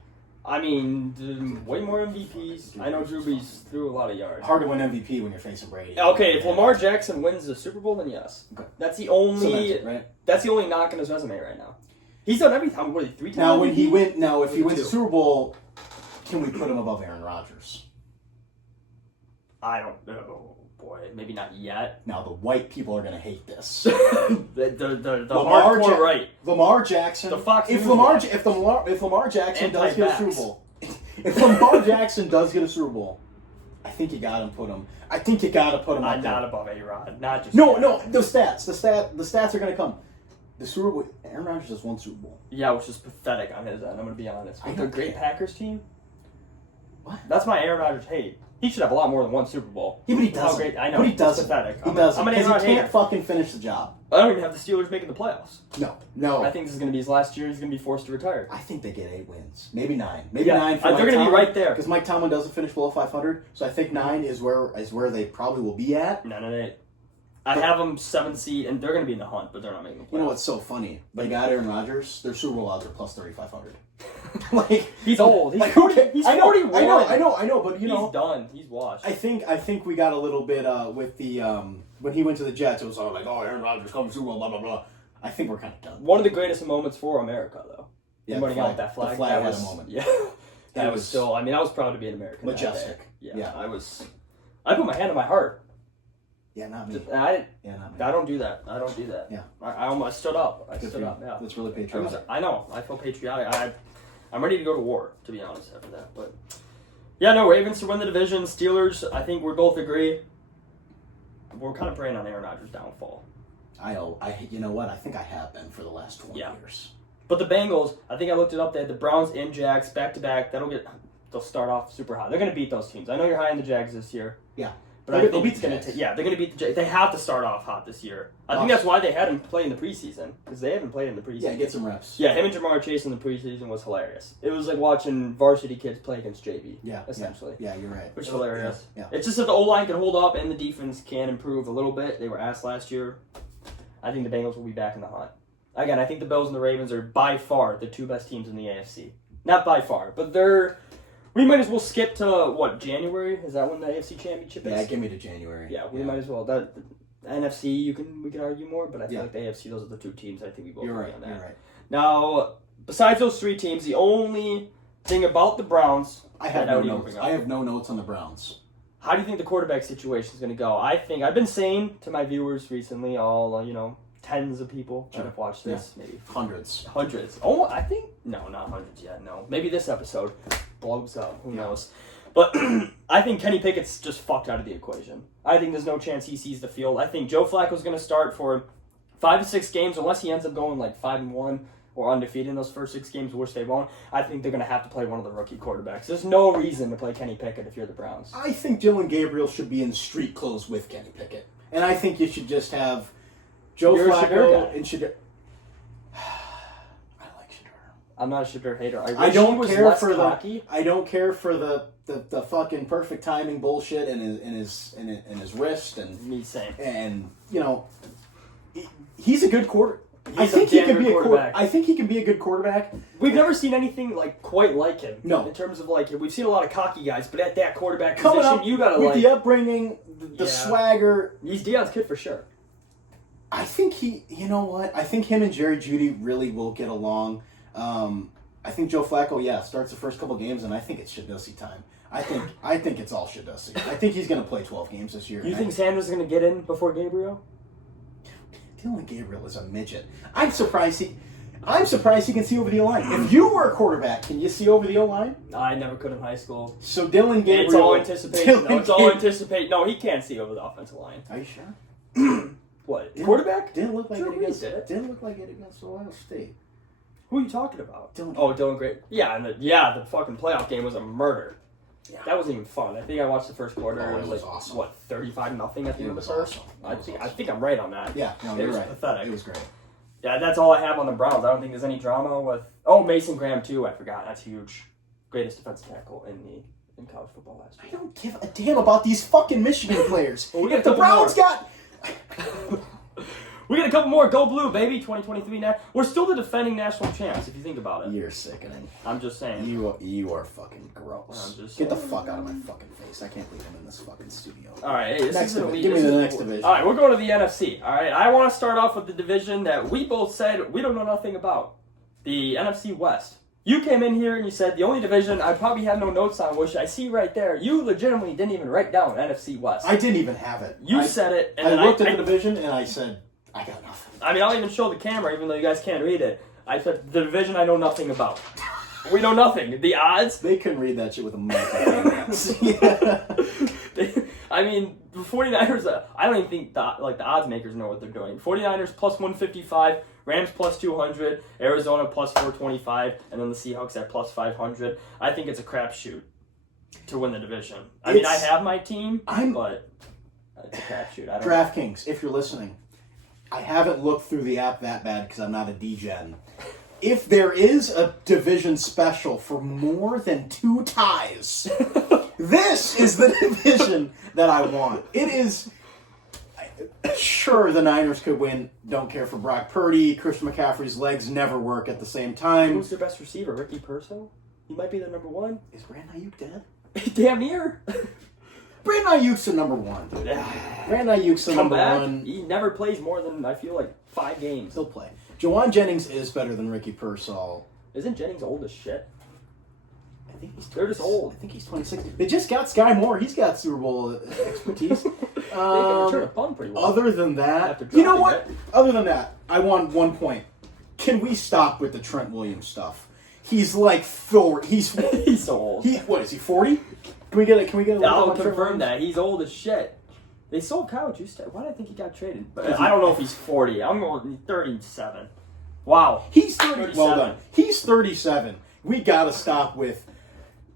I mean, way more MVPs. I know Drew Brees threw a lot of yards. Hard to win MVP when you're facing Brady. Okay, if Lamar Jackson wins the Super Bowl, then yes. Okay. That's the only right? That's the only knock on his resume right now. He's done everything. What, 3 times? If he wins the Super Bowl, can we put him above Aaron Rodgers? I don't know. Boy, maybe not yet. Now the white people are gonna hate this. the hardcore right. Lamar Jackson. The Fox if News Lamar Jackson does get a Super Bowl, if Lamar Jackson does get a Super Bowl, I think you gotta put him. I think you gotta put him. Not above A-Rod. Not just no. The stats are gonna come. The Super Bowl. Aaron Rodgers has 1 Super Bowl. Yeah, which is pathetic on his end. I'm gonna be honest. With a great Packers team. What? That's my Aaron Rodgers hate. He should have a lot more than 1 Super Bowl. Yeah, but he doesn't. I know. But he doesn't. It's pathetic. He doesn't. I'm an Because Aaron he can't hater. fucking finish the job. I don't even have the Steelers making the playoffs. No. I think this is going to be his last year. He's going to be forced to retire. I think they get 8 wins, maybe 9, maybe Yeah, 9. For they're going to be right there because Mike Tomlin doesn't finish below 500. So I think 9 is where they probably will be at. 9 and 8. I have them 7th seed, and they're going to be in the hunt, but they're not making the playoffs. You know what's so funny? They got Aaron Rodgers. Their Super Bowl odds are plus 3,500. Like he's old. He's like, 40. okay, He's I know, 41. I know, but he's done. He's washed. I think we got a little bit with the when he went to the Jets. It was all like, oh, Aaron Rodgers comes Super Bowl, blah blah blah. I think we're kind of done. One of the greatest moments for America, though. Yeah, running out with that flag. The flag that had a moment. Yeah, that was still. I mean, I was proud to be an American. Majestic. Yeah, I was. I put my hand on my heart. Yeah, not me. Not me. I don't do that. I don't do that. Yeah. I almost stood up. I Good stood for up. you. Yeah. That's really patriotic. I know. I feel patriotic. I'm ready to go to war, to be honest, after that. But yeah, no, Ravens to win the division. Steelers, I think we both agree. We're kind of praying on Aaron Rodgers' downfall. You know what? I think I have been for the last 20 years. But the Bengals, I think I looked it up. They had the Browns and Jags back to back. They'll start off super hot. They're going to beat those teams. I know you're high on the Jags this year. Yeah. But they'll beat the Jags. They're going to beat the Jags. They have to start off hot this year. I think that's why they had him play in the preseason, because they haven't played in the preseason. Yeah, get some reps. Yeah, him and Jamar Chase in the preseason was hilarious. It was like watching varsity kids play against JV. Yeah, essentially. Yeah, you're right. Which is hilarious. Yeah. It's just that the O-line can hold up and the defense can improve a little bit. They were asked last year. I think the Bengals will be back in the hunt. Again, I think the Bills and the Ravens are by far the 2 best teams in the AFC. Not by far, but they're... We might as well skip to, January? Is that when the AFC Championship is? Yeah, give me to January. Yeah, we might as well. The NFC, we can argue more, but I feel like the AFC, those are the 2 teams I think we both agree on that. You're right. Now, besides those 3 teams, the only thing about the Browns... I have no notes. I have no notes on the Browns. How do you think the quarterback situation is going to go? I've been saying to my viewers recently, all, tens of people that have watched this, maybe hundreds. Oh, I think no, not hundreds yet. No, maybe this episode blows up. Who knows? But I think Kenny Pickett's just fucked out of the equation. I think there's no chance he sees the field. I think Joe Flacco's going to start for 5 to 6 games, unless he ends up going like 5-1 or undefeated in those first 6 games, which they won't. I think they're going to have to play one of the rookie quarterbacks. There's no reason to play Kenny Pickett if you're the Browns. I think Dylan Gabriel should be in street clothes with Kenny Pickett, and I think you should just have Joe Flacco and Shedeur. I like Shedeur. I'm not a Shedeur hater. I don't care for the fucking perfect timing bullshit in his wrist and me same. And he's a good quarter. I think he can be a good quarterback. We've never seen anything quite like him. No, in terms of we've seen a lot of cocky guys, but at that quarterback coming position, up you gotta with the upbringing, the swagger. He's Deion's kid for sure. I think you know what? I think him and Jerry Jeudy really will get along. I think Joe Flacco, starts the first couple games, and I think it's Shadussy time. I think it's all Shadussy. I think he's going to play 12 games this year. You think Sanders is going to get in before Gabriel? Dylan Gabriel is a midget. I'm surprised he can see over the O-line. If you were a quarterback, can you see over the O-line? I never could in high school. So Dylan Gabriel... It's all anticipation. No, he can't see over the offensive line. Are you sure? What? Quarterback? Didn't look like Drew it Brees against. did it. Didn't look like it against Ohio State. Who are you talking about? Dylan Gray. Yeah, and the fucking playoff game was a murder. Yeah. That wasn't even fun. I think I watched the first quarter. Oh, it was like awesome. what 35-0 at the end of the first. Awesome. I think I'm right on that. Yeah, no, it you're was right. pathetic. It was great. Yeah, that's all I have on the Browns. I don't think there's any drama with. Mason Graham too. I forgot. That's huge. Greatest defensive tackle in college football last year. I don't give a damn about these fucking Michigan players. Well, we got a If the couple Browns more. got. We got a couple more. Go blue, baby. 2023 now. We're still the defending national champs. If you think about it. You're sickening. I'm just saying. You are fucking gross. Get the fuck out of my fucking face. I can't believe I'm in this fucking studio. All right, hey, Give me the next division. All right, we're going to the NFC. All right, I want to start off with the division that we both said we don't know nothing about, the NFC West. You came in here and you said the only division I probably have no notes on, which I see right there. You legitimately didn't even write down NFC West. I didn't even have it. You said it, and I looked at the division and I said, I got nothing. I mean, I'll even show the camera, even though you guys can't read it. I said the division I know nothing about. We know nothing. The odds. They couldn't read that shit with a microphone. I mean, the 49ers, I don't even think the odds makers know what they're doing. 49ers plus 155, Rams plus 200, Arizona plus 425, and then the Seahawks at plus 500. I think it's a crapshoot to win the division. I mean, I have my team, but it's a crapshoot. DraftKings, if you're listening, I haven't looked through the app that bad because I'm not a degen. If there is a division special for more than 2 ties, this is the division that I want. It is. Sure, the Niners could win. Don't care for Brock Purdy. Christian McCaffrey's legs never work at the same time. Who's their best receiver? Ricky Perso? He might be the number one. Is Brandon Ayuk dead? Damn near. Brandon Ayuk's the number one, dude. Brandon Ayuk's the number one. He never plays more than, I feel like, 5 games. He'll play. Jawan Jennings is better than Ricky Pearsall. Isn't Jennings old as shit? I think he's. They're just old. I think he's 26. They just got Sky Moore. He's got Super Bowl expertise. They can return a punt pretty well. Other than that, you know what? Other than that, I want 1 point. Can we stop with the Trent Williams stuff? He's like 4. He's so old. What is he? 40? Can we get a? I'll confirm that he's old as shit. They sold Kyle Juszczyk. Why do I think he got traded? But I don't know if he's 40. I'm going 37. Wow. He's 30. Well done. He's 37. We gotta stop with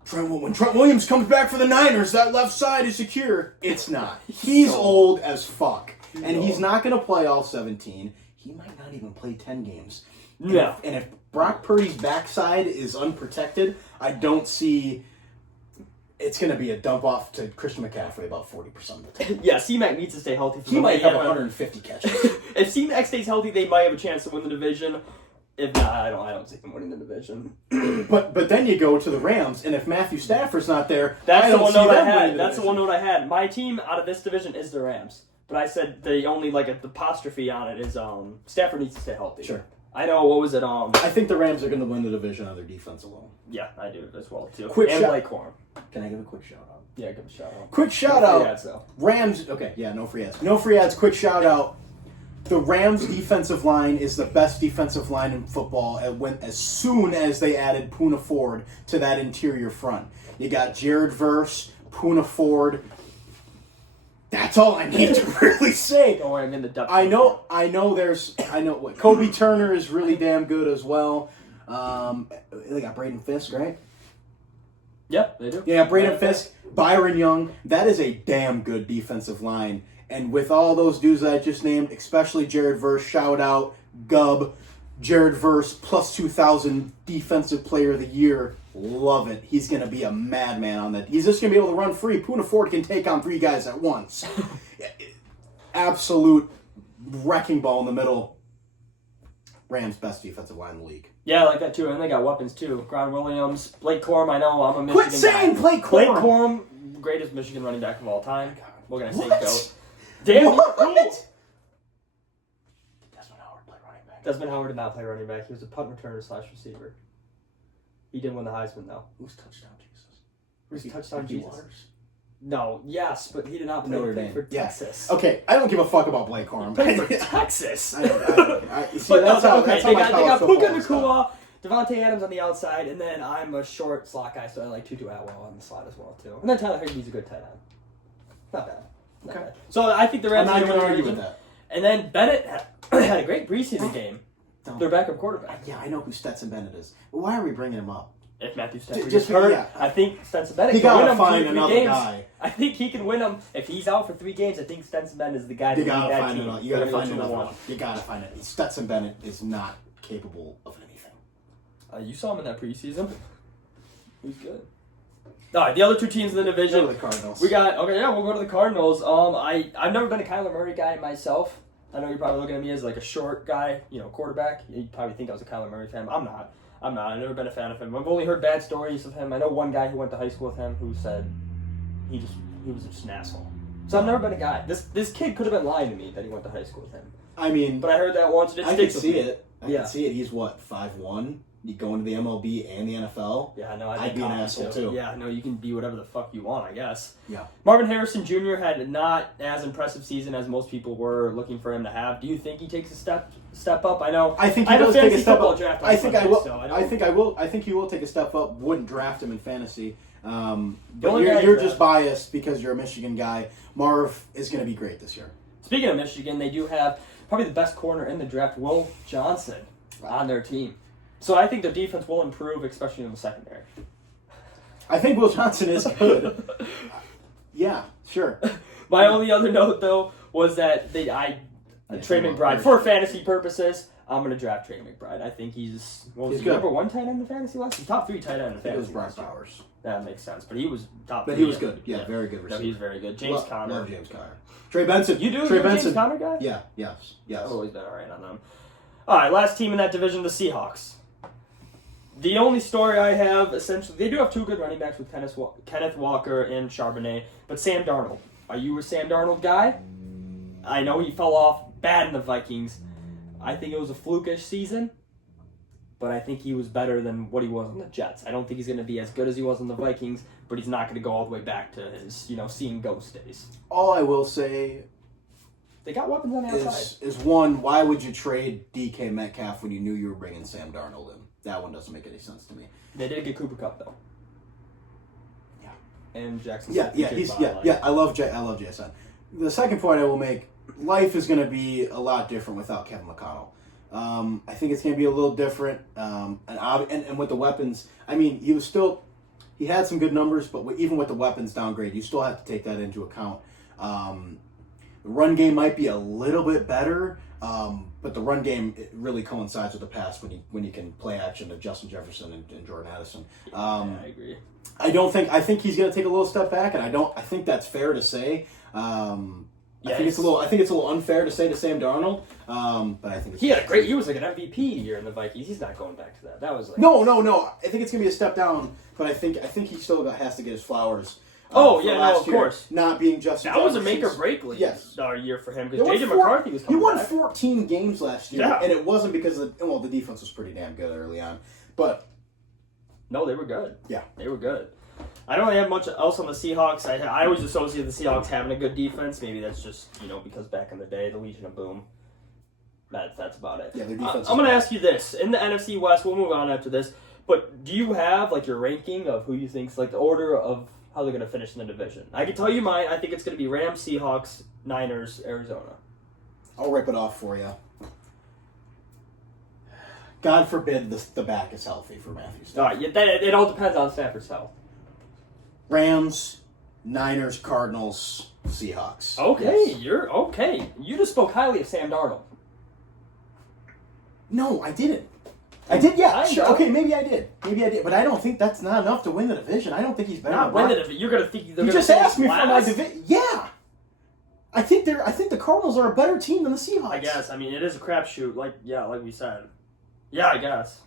Trent. When Trent Williams comes back for the Niners, that left side is secure. It's not. He's old as fuck, and he's not gonna play all 17. He might not even play 10 games. Yeah. And if Brock Purdy's backside is unprotected, I don't see. It's going to be a dump off to Christian McCaffrey about 40% of the time. Yeah, C-Mac needs to stay healthy. He might have 150 catches. If C-Mac stays healthy, they might have a chance to win the division. If not, I don't see them winning the division. But then you go to the Rams, and if Matthew Stafford's not there, that's the one note I had. That's the one note I had. My team out of this division is the Rams. But I said the only the apostrophe on it is Stafford needs to stay healthy. Sure. I know, what was it? I think the Rams are going to win the division on their defense alone. Yeah, I do as well, too. Quick and shot. Blake Corum. Can I give a quick shout out? Yeah, give a shout out. Quick shout No out. free ads, though. Rams. Okay, yeah, no free ads. No free ads. Quick shout out. The Rams' defensive line is the best defensive line in football as soon as they added Poona Ford to that interior front. You got Jared Verse, Poona Ford. That's all I need to really say. Don't worry, I'm in the depth. I know what Kobe Turner is really damn good as well. They got Braden Fisk, right? Yep, they do. Yeah, Braden Fisk, Byron Young. That is a damn good defensive line. And with all those dudes that I just named, especially Jared Verse, shout out, Gub, Jared Verse, plus 2,000 Defensive Player of the Year. Love it. He's going to be a madman on that. He's just going to be able to run free. Poona Ford can take on 3 guys at once. Absolute wrecking ball in the middle. Rams' best defensive line in the league. Yeah, I like that too. And they got weapons too. Gron Williams, Blake Corum. I know I'm a Michigan Quit saying guy. Blake Corum. Blake Corum, greatest Michigan running back of all time. What can I say, What? goat? Damn, What? you're cool. Desmond Howard played running back. Desmond Howard did not play running back. He was a punt returner / receiver. He didn't win the Heisman though. Who's touchdown Jesus? Who's touchdown Ricky Jesus? Waters? No, yes, but he did not play Notre Dame. for Yeah. Texas. Okay, I don't give a fuck about Blake Corum. Played for Texas. See, But that's no, how, okay, that's they how my got college Puka football is Nacua, Devontae Adams on the outside, and then I'm a short slot guy, so I like Tutu Atwell on the slot as well too. And then Tyler Higbee's a good tight end. Not bad. Not Okay. bad. So I think the Rams I'm not are going to going argue to with that. And then Bennett had a great preseason game. Their backup quarterback. Yeah, I know who Stetson Bennett is. Why are we bringing him up? If Matthew Stafford Just gets hurt, yeah. I think Stetson Bennett He can win gotta him find 2-3 another games. guy. I think he can win them. If he's out for 3 games, I think Stetson Bennett is the guy to You lead gotta that find team. another. You gotta They're gonna find go another 2-1. one. You gotta find it. Stetson Bennett is not capable of anything. You saw him in that preseason. He's good. All right, the other 2 teams in the division. Go to the Cardinals. We'll go to the Cardinals. I've never been a Kyler Murray guy myself. I know you're probably looking at me as like a short guy, quarterback. You probably think I was a Kyler Murray fan. I'm not. I've never been a fan of him. I've only heard bad stories of him. I know one guy who went to high school with him who said he was just an asshole. So I've never been a guy. This kid could have been lying to me that he went to high school with him. I mean, but I heard that once. And I can see it. I Yeah. can see it. He's what, 5'1"? You go into the MLB and the NFL. Yeah, no, I'd be an asshole too. Yeah, no, you can be whatever the fuck you want, I guess. Yeah. Marvin Harrison Jr. had not as impressive season as most people were looking for him to have. Do you think he takes a step up? I know. I think he I have does a take fantasy a step football up. draft I think I will. so I think he will take a step up. Wouldn't draft him in fantasy. But only guy you're is just biased because you're a Michigan guy. Marv is going to be great this year. Speaking of Michigan, they do have probably the best corner in the draft, Will Johnson, on their team. So I think their defense will improve, especially in the secondary. I think Will Johnson is good. Yeah, sure. My only other note, though, was that Trey McBride, for fantasy purposes, I'm going to draft Trey McBride. I think he's good. number 1 tight end in the fantasy list? He's top 3 tight end in the It was fantasy Brock list. Powers. That makes sense. But he was top 3. But he was good. Yeah, very good receiver. No, he's very good. James Conner. Love James Conner. Trey Benson. You do? Trey You're a Benson. James Conner guy? Yeah, yes. I've always been all right on them. All right, last team in that division, the Seahawks. The only story I have, essentially, they do have 2 good running backs with Kenneth Walker and Charbonnet, but Sam Darnold. Are you a Sam Darnold guy? I know he fell off bad in the Vikings. I think it was a flukish season, but I think he was better than what he was on the Jets. I don't think he's going to be as good as he was on the Vikings, but he's not going to go all the way back to his, seeing ghost days. All I will say They got weapons on the outside. is one, why would you trade DK Metcalf when you knew you were bringing Sam Darnold in? That one doesn't make any sense to me. They did get Cooper Kupp, though. Yeah. And Jackson. I love JSN. The second point I will make, life is going to be a lot different without Kevin McConnell. I think it's going to be a little different. And with the weapons, I mean, he had some good numbers, but even with the weapons downgrade, you still have to take that into account. The run game might be a little bit better, but the run game really coincides with the pass when you can play action to Justin Jefferson and Jordan Addison. I agree. I think he's going to take a little step back, and I think that's fair to say. I think it's a little unfair to say to Sam Darnold, but I think he was like an MVP year in the Vikings. He's not going back to that. That was like no. I think it's gonna be a step down, but I think he still has to get his flowers. Of course. Not being Justin. That was a make or break year for him because JJ McCarthy was coming back. He won 14 games last year, and it wasn't because the defense was pretty damn good early on, but no, they were good. Yeah, they were good. I don't really have much else on the Seahawks. I always associate the Seahawks having a good defense. Maybe that's just, because back in the day, the Legion of Boom. That's about it. Yeah, their defense I'm going to ask you this. In the NFC West, we'll move on after this, but do you have, your ranking of who you think's, the order of how they're going to finish in the division? I can tell you mine. I think it's going to be Rams, Seahawks, Niners, Arizona. I'll rip it off for you. God forbid the back is healthy for Matthew Stafford. All right, it all depends on Stafford's health. Rams, Niners, Cardinals, Seahawks. Okay, Yes. you're okay. You just spoke highly of Sam Darnold. No, I didn't. I did, yeah. I Sure. know. Okay, maybe I did. But I don't think that's not enough to win the division. I don't think he's better Not than Brock. winning it, but you're gonna think they're You gonna just finish asked me for my last? division. Yeah. I think the Cardinals are a better team than the Seahawks. I guess. I mean, it is a crapshoot. Like we said. Yeah, I guess.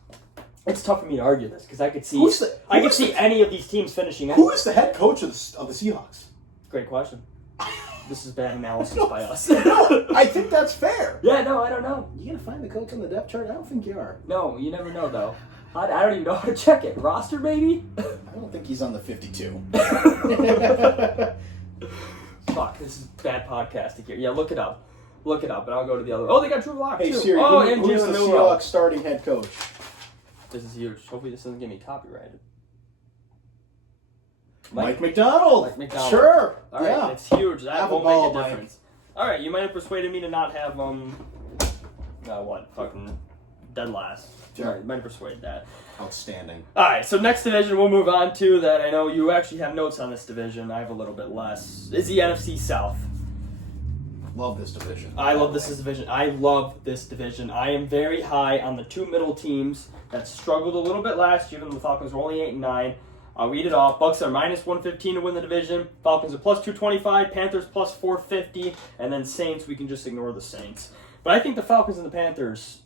It's tough for me to argue this because I could see any of these teams finishing. Who is the head coach of the Seahawks? Great question. This is bad analysis by us. No, I think that's fair. Yeah, no, I don't know. You gonna find the coach on the depth chart? I don't think you are. No, you never know though. I don't even know how to check it. Roster maybe? I don't think he's on the 52. Fuck, this is bad podcasting here. Yeah, look it up. Look it up, and I'll go to the other. Oh, they got Drew Lock Hey too. Siri, and who's Jalen the Milroe. Seahawks starting head coach? This is huge. Hopefully this doesn't get me copyrighted. Mike McDonald. Mike McDonald. Sure. All right, yeah. it's huge. That Have a won't ball, make a Mike. difference. All right, you might have persuaded me to not have fucking dead last. Sure. You might have persuaded that. Outstanding. All right, so next division we'll move on to that. I know you actually have notes on this division. I have a little bit less. Is the NFC South. Love this division. I love this division. I love this division. I am very high on the two middle teams that struggled a little bit last year. The Falcons were only 8-9. I'll read it off. Bucks are minus 115 to win the division. Falcons are plus 225. Panthers plus 450. And then Saints, we can just ignore the Saints. But I think the Falcons and the Panthers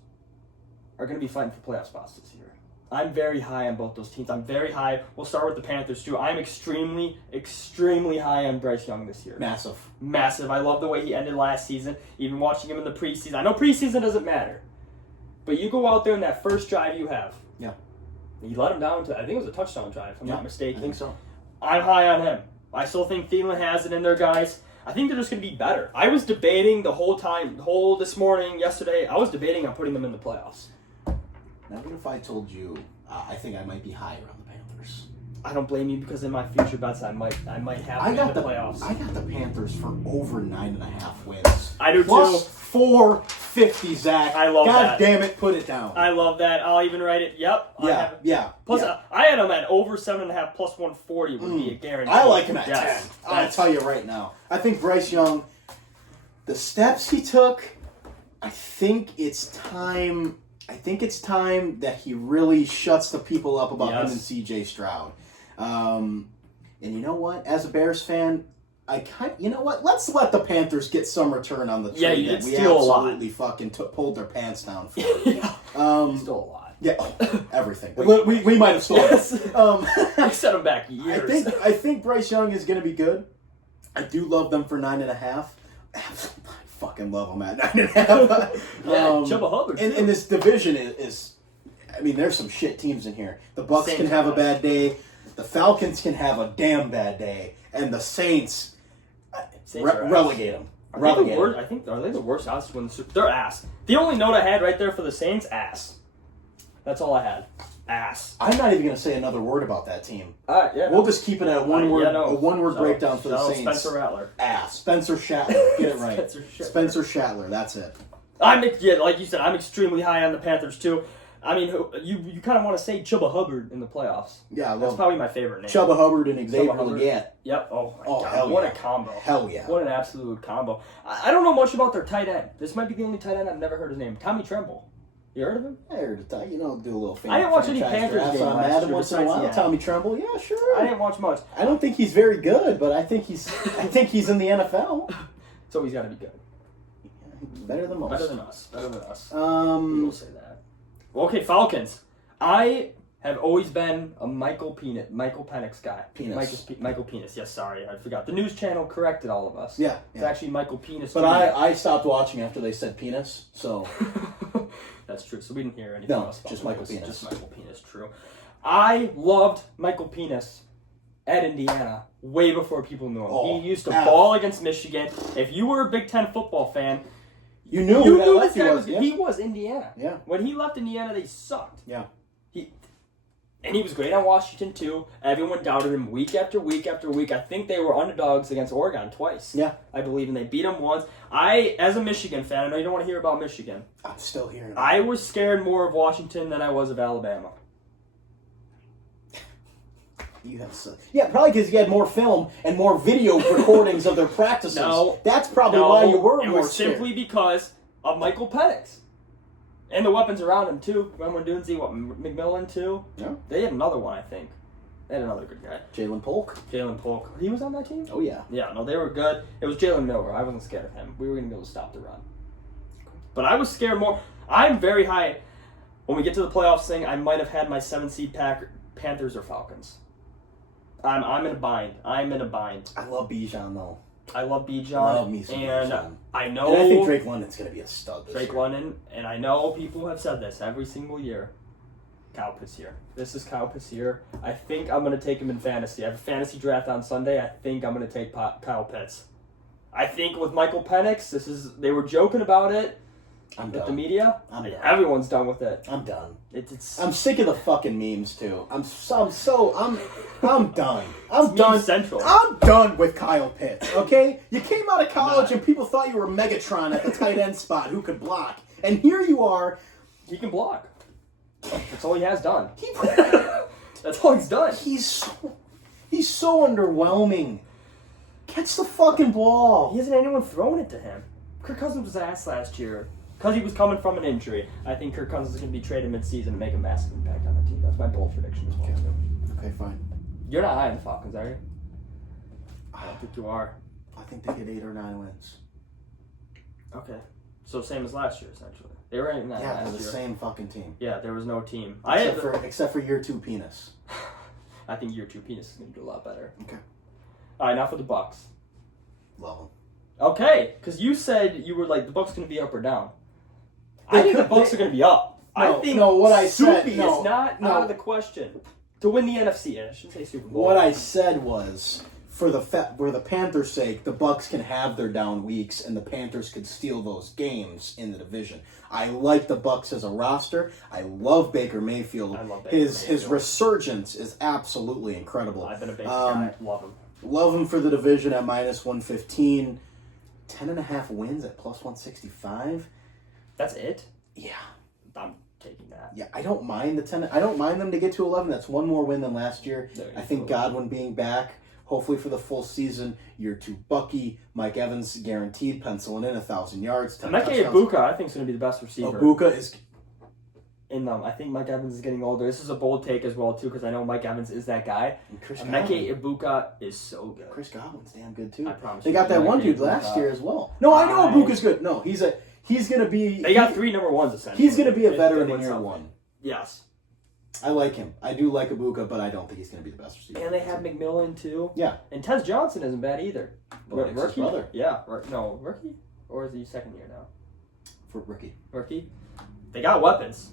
are going to be fighting for playoff spots this year. I'm very high on both those teams. I'm very high. We'll start with the Panthers, too. I'm extremely, extremely high on Bryce Young this year. Massive. I love the way he ended last season, even watching him in the preseason. I know preseason doesn't matter, but you go out there in that first drive you have. Yeah. You let him down to, I think it was a touchdown drive, if I'm not mistaken. I think so. I'm high on him. I still think Thielen has it in there, guys. I think they're just going to be better. I was debating the whole time, this morning, yesterday, I was debating on putting them in the playoffs. Now, what if I told you I think I might be higher on the Panthers? I don't blame you because in my future bets I might have them in the playoffs. I got the Panthers for over 9.5 wins. I do Plus too. 450, Zach. I love that. God damn it, put it down. I love that. I'll even write it. Yep. Yeah. Plus, I had them at over 7.5 plus 140 would be a guarantee. I like him at 10. Yes. I'll tell you right now. I think Bryce Young, the steps he took, I think it's time that he really shuts the people up about him and C.J. Stroud. And you know what? As a Bears fan, you know what? Let's let the Panthers get some return on the trade. Yeah, you did we steal a lot. absolutely fucking pulled their pants down for. Yeah. You stole a lot. Yeah, everything. We might have stolen. Yes. I set them back years. I think Bryce Young is going to be good. I do love them for 9.5. I fucking love them at 9.5. Chubba Hubbard. And this division is, I mean, there's some shit teams in here. The Bucks can have a bad day. The Falcons can have a damn bad day. And the Saints relegate them. I think are they the worst odds to win the Super Bowl? They're ass. The only note I had right there for the Saints, ass. That's all I had. Ass. I'm not even going to say another word about that team. Yeah. We'll just keep it at a one-word breakdown for the Saints. Spencer Rattler. Ass. Spencer Shattler. Get it right. Spencer Shattler. That's it. Like you said, I'm extremely high on the Panthers too. I mean, you kind of want to say Chubba Hubbard in the playoffs. Yeah, that's probably my favorite name. Chubba Hubbard and Xavier Legette. Yep. Oh my God! What a combo! Hell yeah! What an absolute combo! I don't know much about their tight end. This might be the only tight end I've never heard his name. Tommy Tremble. You heard of him? I heard it. Do a little fan. I didn't watch any Panthers games last year. Once in a while. Tommy Tremble. Yeah, sure. I didn't watch much. I don't think he's very good, but I think he's in the NFL. So he's got to be good. Better than most. Better than us. We'll say that. Well, okay, Falcons. I have always been a Michael Penix guy. Michael Penis. Yes, sorry, I forgot. The news channel corrected all of us. Yeah. It's actually Michael Penis. But I stopped watching after they said penis, so. That's true. So we didn't hear anything else about just Michael Penis. Just Michael Penis, true. I loved Michael Penis at Indiana way before people knew him. He used to ball against Michigan. If you were a Big Ten football fan, you knew who this guy was. Yeah. He was Indiana. Yeah. When he left Indiana, they sucked. Yeah. And he was great on Washington, too. Everyone doubted him week after week after week. I think they were underdogs against Oregon twice. Yeah. I believe, and they beat them once. As a Michigan fan, I know you don't want to hear about Michigan. I'm still hearing it. I was scared more of Washington than I was of Alabama. Yeah, probably because you had more film and more video recordings of their practices. No. That's probably why you were more scared. It was simply because of Michael Penix. And the weapons around him, too. Remember Dunzy, McMillan, too? Yeah. They had another one, I think. They had another good guy. Jalen Polk. He was on that team? Oh, yeah. Yeah, no, they were good. It was Jalen Miller. I wasn't scared of him. We were going to be able to stop the run. But I was scared more. I'm very high. When we get to the playoffs thing, I might have had my 7-seed Panthers or Falcons. I'm in a bind. I love Bijan, though. I love Bijan. Love me some Bijan. I know. And I think Drake London's going to be a stud this year. London, and I know people have said this every single year. Kyle Pitts here. This is Kyle Pitts here. I think I'm going to take him in fantasy. I have a fantasy draft on Sunday. I think I'm going to take Kyle Pitts. I think with Michael Penix, they were joking about it. I'm with done. the media. I'm done. Everyone's done with it. I'm done. It's I'm sick of the fucking memes too. I'm done. I'm meme done. central. I'm done with Kyle Pitts. Okay, you came out of college and people thought you were Megatron at the tight end spot who could block, and here you are. He can block. That's all he has done. He, That's all he's done. he's so underwhelming. Catch the fucking ball. He hasn't anyone throwing it to him. Kirk Cousins was ass last year because he was coming from an injury. I think Kirk Cousins is going to be traded mid-season and make a massive impact on the team. That's my bold prediction as well. Okay, fine. You're not high on the Falcons, are you? I don't think you are. I think they get 8 or 9 wins. Okay. So same as last year, essentially. They were in that Yeah, last they're the year. same fucking team. Yeah, there was no team. Except for year 2 penis. I think year 2 penis is going to do a lot better. Okay. All right, now for the Bucks. Love them. Okay, because you said you were like the Bucks going to be up or down. I think the Bucks are going to be up. I think what I said Soupy is not out of the question to win the NFC. I shouldn't say Super Bowl. What I said was, for the Panthers' sake, the Bucks can have their down weeks, and the Panthers could steal those games in the division. I like the Bucks as a roster. I love Baker Mayfield. I love Baker His Mayfield. resurgence is absolutely incredible. I've been a Baker guy. Love him. Love him for the division at minus 115. 10.5 wins at plus 165. That's it? Yeah. I'm taking that. Yeah, I don't mind the 10. I don't mind them to get to 11. That's one more win than last year. I think Godwin being back, hopefully for the full season. Year 2 Bucky, Mike Evans guaranteed penciling in 1,000 yards. 10 Mike touchdowns. Ibuka, I think, is going to be the best receiver. Ibuka is. I think Mike Evans is getting older. This is a bold take as well, too, because I know Mike Evans is that guy. Mike Ibuka is so good. Chris Godwin's damn good too. I promise They you, got that Mike one dude Ibuka. last year as well. No, I know Ibuka's good. No, he's gonna be. They got 3 number ones, essentially. He's gonna be a They veteran win in year something. 1. Yes. I like him. I do like Ibuka, but I don't think he's gonna be the best receiver. And they have McMillan, too. Yeah. And Tez Johnson isn't bad either. His brother. Yeah. No, rookie? Or is he second year now? For rookie. Rookie? They got weapons.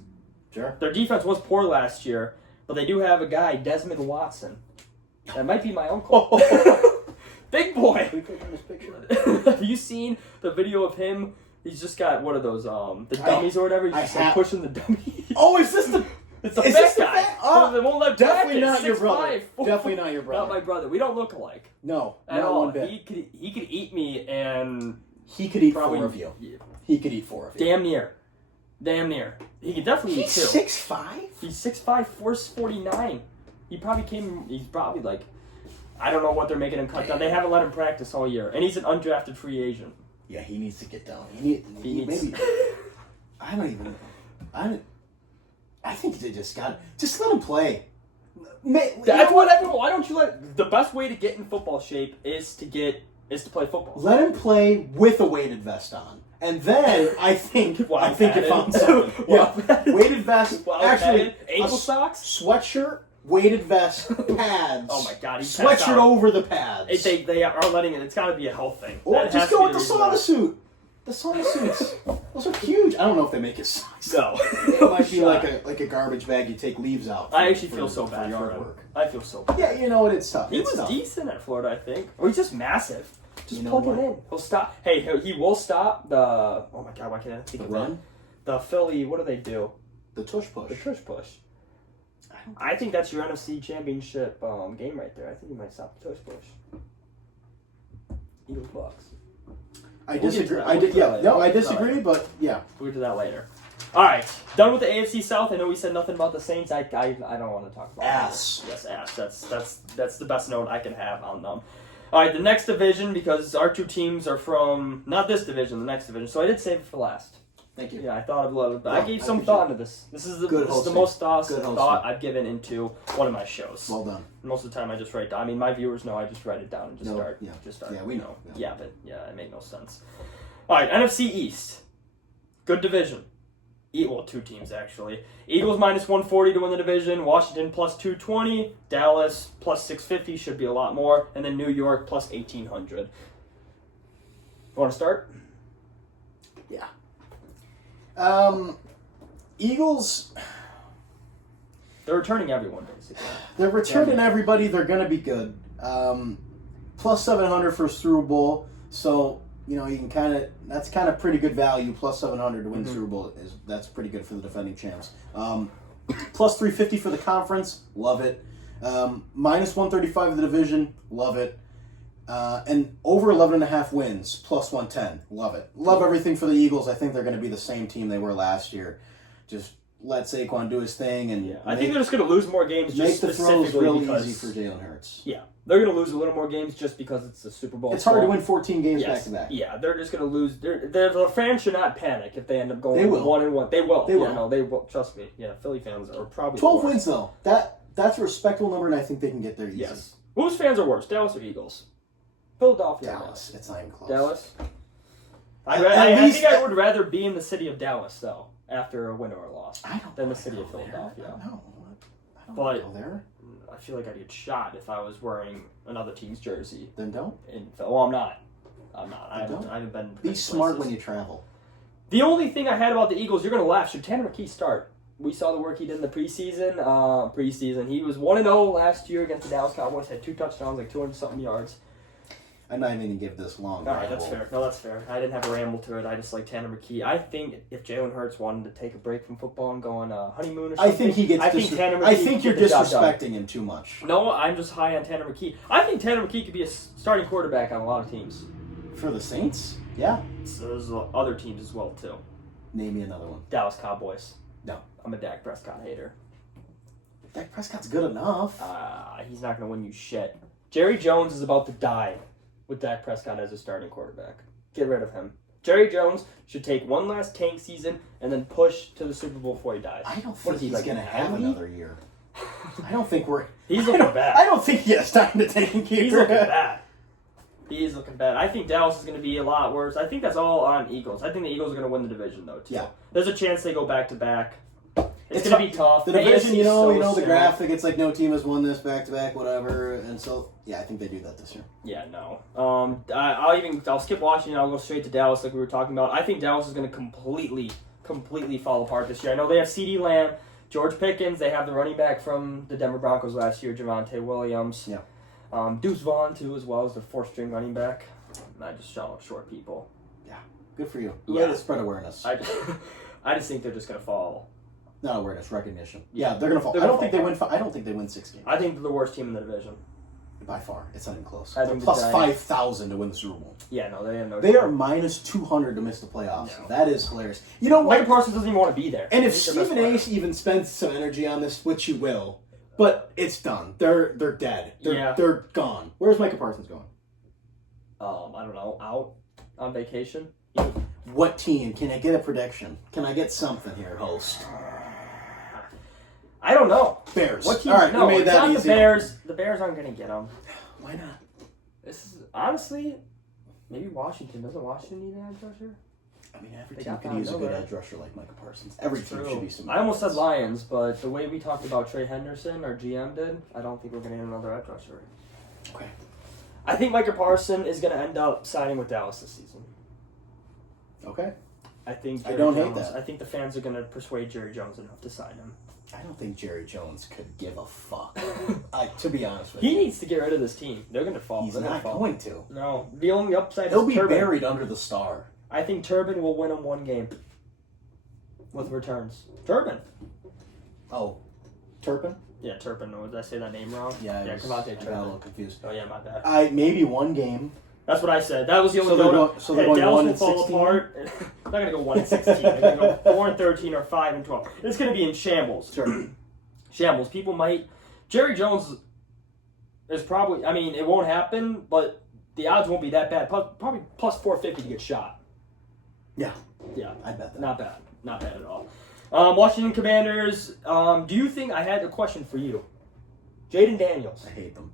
Sure. Their defense was poor last year, but they do have a guy, Desmond Watson. That might be my uncle. Big boy! Can we click on this picture? Have you seen the video of him? He's just got, what are those, the dummies or whatever? He's just like pushing the dummies. Oh, is this the... It's a Is fat this the guy. fat- oh, They won't let definitely practice. not your 6'5", brother. 4'. Definitely not your brother. Not my brother. We don't look alike. No, At not all. one bit. He could eat me and... He could eat probably 4 of you. He could eat 4 of you. Damn near. He could definitely eat 2. He's 6'5"? He's 6'5", 449. He's probably like, I don't know what they're making him cut down. They haven't let him practice all year. And he's an undrafted free agent. Yeah, he needs to get down. He needs- maybe. I think they just let him play. That's what everyone. Why don't you let the best way to get in football shape is to play football. Let him play with a weighted vest on. And then I think you found something. Yeah, weighted vest. Actually, ankle socks, sweatshirt, weighted vest, pads. Oh my God, he's sweatshirt over the pads. They are letting it. It's got to be a health thing. Or That just has to go be with the reason why. sauna suit. The sauna suits. Those are huge. I don't know if they make his size. No, It might be like a garbage bag you take leaves out. I actually feel so bad for yard him. work. I feel so bad. Yeah, you know what? It's tough. He It's was tough. decent at Florida, I think. Or he's just massive. Just You know plug what? it in. He'll stop. Hey, he will stop the. Oh my God, why can't I think The of run? it? The Philly. What do they do? The tush push. The tush push. I think that's your NFC Championship game right there. I think you might stop the tush push. Eagles Bucks. I We'll get to disagree. that. I We'll did. get to Yeah, that no, later. I disagree. But yeah, We'll get to that later. All right, done with the AFC South. I know we said nothing about the Saints. I don't want to talk about Ass. It. Yes, ass. That's the best note I can have on them. All right, the next division, because our 2 teams are from not this division, the next division. So I did save it for last. thank you. Yeah, I thought of a little bit. Yeah, I gave I some appreciate thought it. into this. This is the Good hosting. most Good hosting. thought I've given into one of my shows. Well done. Most of the time, I just write down. I mean, my viewers know I just write it down and just No, start. yeah. Just start. Yeah, we know. Yeah, but it made no sense. All right, NFC East, good division. Well, 2 teams actually. Eagles minus 140 to win the division. Washington plus 220. Dallas plus 650, should be a lot more. And then New York plus 1800. You want to start? Yeah. Eagles. They're returning everyone basically. They're returning everybody. They're gonna be good. Plus 700 for Super Bowl. So you know, you can that's kind of pretty good value. Plus 700 to win the Super Bowl that's pretty good for the defending champs. Plus 350 for the conference, love it. Minus 135 of the division, love it. And over 11.5 wins, plus 110, love it. Love everything for the Eagles. I think they're going to be the same team they were last year. Just let Saquon do his thing, and I think they're just going to lose more games. Just make the throws specifically real because, easy for Jalen Hurts. Yeah, they're going to lose a little more games just because it's the Super Bowl. It's hard to win 14 games back to back. Yeah, they're just going to lose. The fans should not panic if they end up going 1-1. They will. They will. No, they will. Trust me. Yeah, Philly fans are probably 12 wins though. That's a respectable number, and I think they can get there easy. Yes. Whose fans are worse, Dallas or Eagles? Philadelphia. Dallas. It's not even close. Dallas. I think I would rather be in the city of Dallas though after a win or a loss than the city of Philadelphia. No, I don't But go there. I feel like I'd get shot if I was wearing another team's jersey. Then don't. Well, I'm not. I haven't been. Be smart when you travel. The only thing I had about the Eagles, you're gonna laugh. Should Tanner McKee start? We saw the work he did in the preseason. He was 1-0 last year against the Dallas Cowboys. Had 2 touchdowns, like 200-something yards. I'm not even going to give this long. All right, that's fair. No, that's fair. I didn't have a ramble to it. I just like Tanner McKee. I think if Jalen Hurts wanted to take a break from football and go on a honeymoon or something, I think he gets. I think you're disrespecting him too much. No, I'm just high on Tanner McKee. I think Tanner McKee could be a starting quarterback on a lot of teams. For the Saints? Yeah. So there's other teams as well too. Name me another one. Dallas Cowboys. No. I'm a Dak Prescott hater. Dak Prescott's good enough. He's not going to win you shit. Jerry Jones is about to die with Dak Prescott as a starting quarterback. Get rid of him. Jerry Jones should take one last tank season and then push to the Super Bowl before he dies. I don't think he's going to have another year. I don't think He's looking bad. I don't think he has time to take a year. He's looking bad. He is looking bad. I think Dallas is going to be a lot worse. I think that's all on Eagles. I think the Eagles are going to win the division, though, too. Yeah. There's a chance they go back-to-back. It's going to be tough. The division, you know the graphic, it's like no team has won this back-to-back, whatever. And so, yeah, I think they do that this year. Yeah, no. I'll skip Washington. I'll go straight to Dallas like we were talking about. I think Dallas is going to completely fall apart this year. I know they have CeeDee Lamb, George Pickens. They have the running back from the Denver Broncos last year, Javonte Williams. Yeah. Deuce Vaughn, too, as well as the 4th-string running back. I just shout out short people. Yeah, good for you. Yeah. Way to spread awareness. I just think they're just going to fall. Not awareness, recognition. Yeah, they're going to fall. I don't think they win 6 games. I think they're the worst team in the division. By far. It's not even close. They're plus 5,000 to win the Super Bowl. Yeah, no, they have no. They are minus 200 to miss the playoffs. No. That is hilarious. You know what? Micah Parsons doesn't even want to be there. And if Stephen A. even spends some energy on this, which he will, but it's done. They're dead. They're gone. Where's Micah Parsons going? I don't know. Out on vacation. What team? Can I get a prediction? Can I get something here, host? I don't know. Bears. What team? All right, no, we made it's that not easy. the Bears. The Bears aren't going to get them. Why not? This is honestly, maybe Washington. Doesn't Washington need an edge rusher? I mean, every team could use a good edge rusher like Micah Parsons. Every team should be some. I almost said Lions, but the way we talked about Trey Henderson, our GM did, I don't think we're going to need another edge rusher. Okay. I think Micah Parsons is going to end up signing with Dallas this season. Okay. I think. I don't hate that. I think the fans are going to persuade Jerry Jones enough to sign him. I don't think Jerry Jones could give a fuck. To be honest with you. He needs to get rid of this team. They're going to fall. He's not going to. No. The only upside He'll is be Turbin. buried under the star. I think Turbin will win him one game. With returns. Turbin. Oh. Turpin? Yeah, Turpin. Did I say that name wrong? Yeah, I got a Turbin. little confused. Oh, yeah, my bad. Maybe one game. That's what I said. That was the only So they're going Dallas 1 will and fall 16? apart. They're not going to go 1 and 16. They're going to go 4 and 13 or 5 and 12. It's going to be in shambles. Sure. Shambles. People might... Jerry Jones is probably... I mean, it won't happen, but the odds won't be that bad. Probably plus 450 to get shot. Yeah. Yeah. I bet that. Not bad. Not bad at all. Washington Commanders, do you think... I had a question for you. Jaden Daniels. I hate them.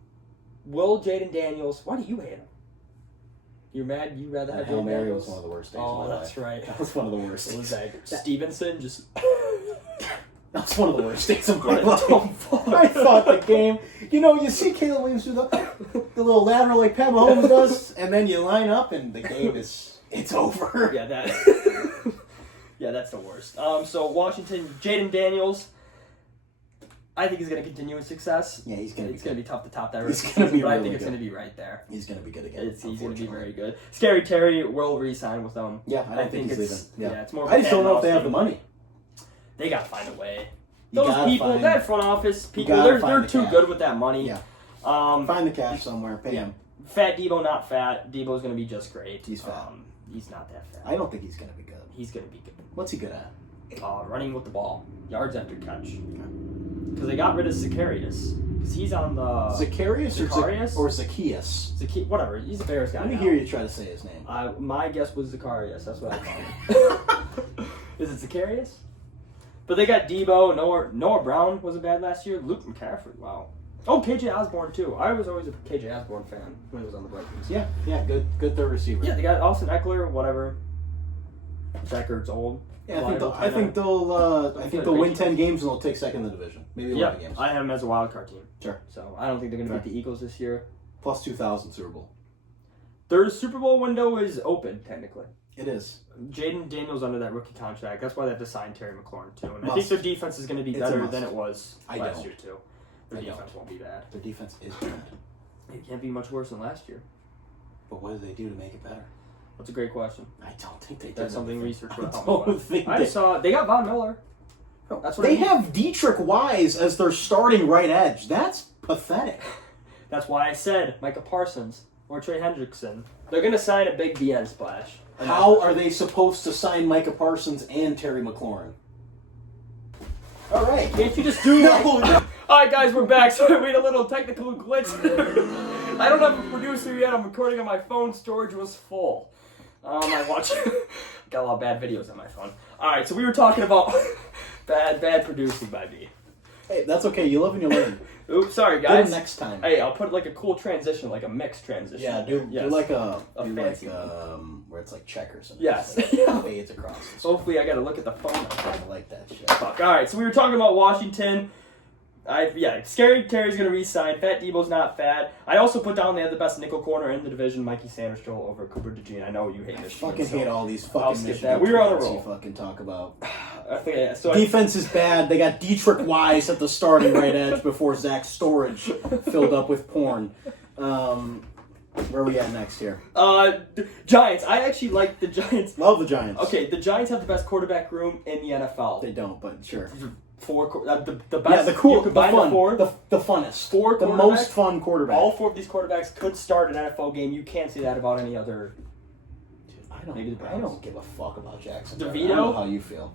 Will Jaden Daniels... Why do you hate him? You're mad? You'd rather have Hail Jaden Mary Daniels? was one of the worst days of my life. Oh, that's right. That was one of the worst What days. was that? Stevenson just... That was one of the worst days of my What a life. dumb fuck. I thought the game... You know, you see Caleb Williams do the little lateral like Pat Mahomes does, and then you line up and the game is... It's over. Yeah, yeah, that's the worst. So Washington, Jaden Daniels. I think he's going to continue his success. Yeah, he's going to be. It's going to be tough to top that. He's going to be. But really I think it's good. going to be right there. He's going to be good again. He's going to be very good. Scary Terry will re-sign with them. Yeah, I don't think he's leaving. Yeah, it's more. I just don't know if they have the money. They got to find a way. You Those gotta people, find- that front office people, gotta they're find the too cash. good with that money. Yeah. Um, Find the cash somewhere. Pay him. Fat Debo, not fat. Debo's going to be just great. He's fat. He's not that fat. I don't think he's going to be good. He's going to be good. What's he good at? Running with the ball, yards after catch. Because they got rid of Zacharias. Because he's on the Zacharias or Zacchaeus? Whatever. He's a Bears guy. Let me now. hear you try to say his name. My guess was Zacharias. That's what I thought. Is it Zacharias? But they got Debo. Noah Brown wasn't bad last year. Luke McCaffrey. Wow. Oh, KJ Osborne too. I was always a KJ Osborne fan when he was on the Vikings. Yeah, good third receiver. Yeah, they got Austin Eckler. Whatever. Zach Ertz old. Yeah, I think they'll win 10 games and they'll take second in the division. Maybe 11 games. I have them as a wild card team. Sure. So I don't think they're going to beat the Eagles this year. Plus 2,000 Super Bowl. Their Super Bowl window is open, technically. It is. Jaden Daniels under that rookie contract. That's why they have to sign Terry McLaurin, too. And I Must. think their defense is going to be It's a better must. than it was last don't. year, too. Their defense won't be bad. Their defense is bad. It can't be much worse than last year. But what do they do to make it better? That's a great question. I don't think they do. That's something research will I help don't me with. think I they... just saw they got Von Miller. That's what They I mean. have Dietrich Wise as their starting right edge. That's pathetic. That's why I said Micah Parsons or Trey Hendrickson. They're going to sign a big BN splash. How are they supposed to sign Micah Parsons and Terry McLaurin? All right. Can't you just do that? No. Alright guys, we're back. Sorry, we had a little technical glitch. I don't have a producer yet. I'm recording on my phone. Storage was full. I watched... got a lot of bad videos on my phone. Alright, so we were talking about bad producing by me. Hey, that's okay. You live and you learn. Oops, sorry Do guys. it next time. Hey, I'll put like a cool transition, like a mixed transition. Yeah, do like a fancy where it's like checkers and Yes. it's like fades across. Hopefully I gotta look at the phone. I like that shit. Fuck. Alright, so we were talking about Washington. Scary Terry's gonna re-sign. Fat Debo's not fat. I also put down they have the best nickel corner in the division, Mikey Sanders-Stroll over Cooper DeJean. I know you hate Michigan. Fucking hate all these I'll fucking skip Michigan that. We were on a players roll. you fucking talk about. So Defense is bad. They got Dietrich Wise at the starting right edge before Zach Storage filled up with porn. Where are we at next here? Giants. I actually like the Giants. Love the Giants. Okay, the Giants have the best quarterback room in the NFL. They don't, but sure. The best. Yeah, the cool, You combine the four. the funnest, Four the quarterbacks. most fun quarterback. All four of these quarterbacks could start an NFL game. You can't say that about any other. Maybe the I Browns. don't give a fuck about Jackson. DeVito? I don't know how you feel.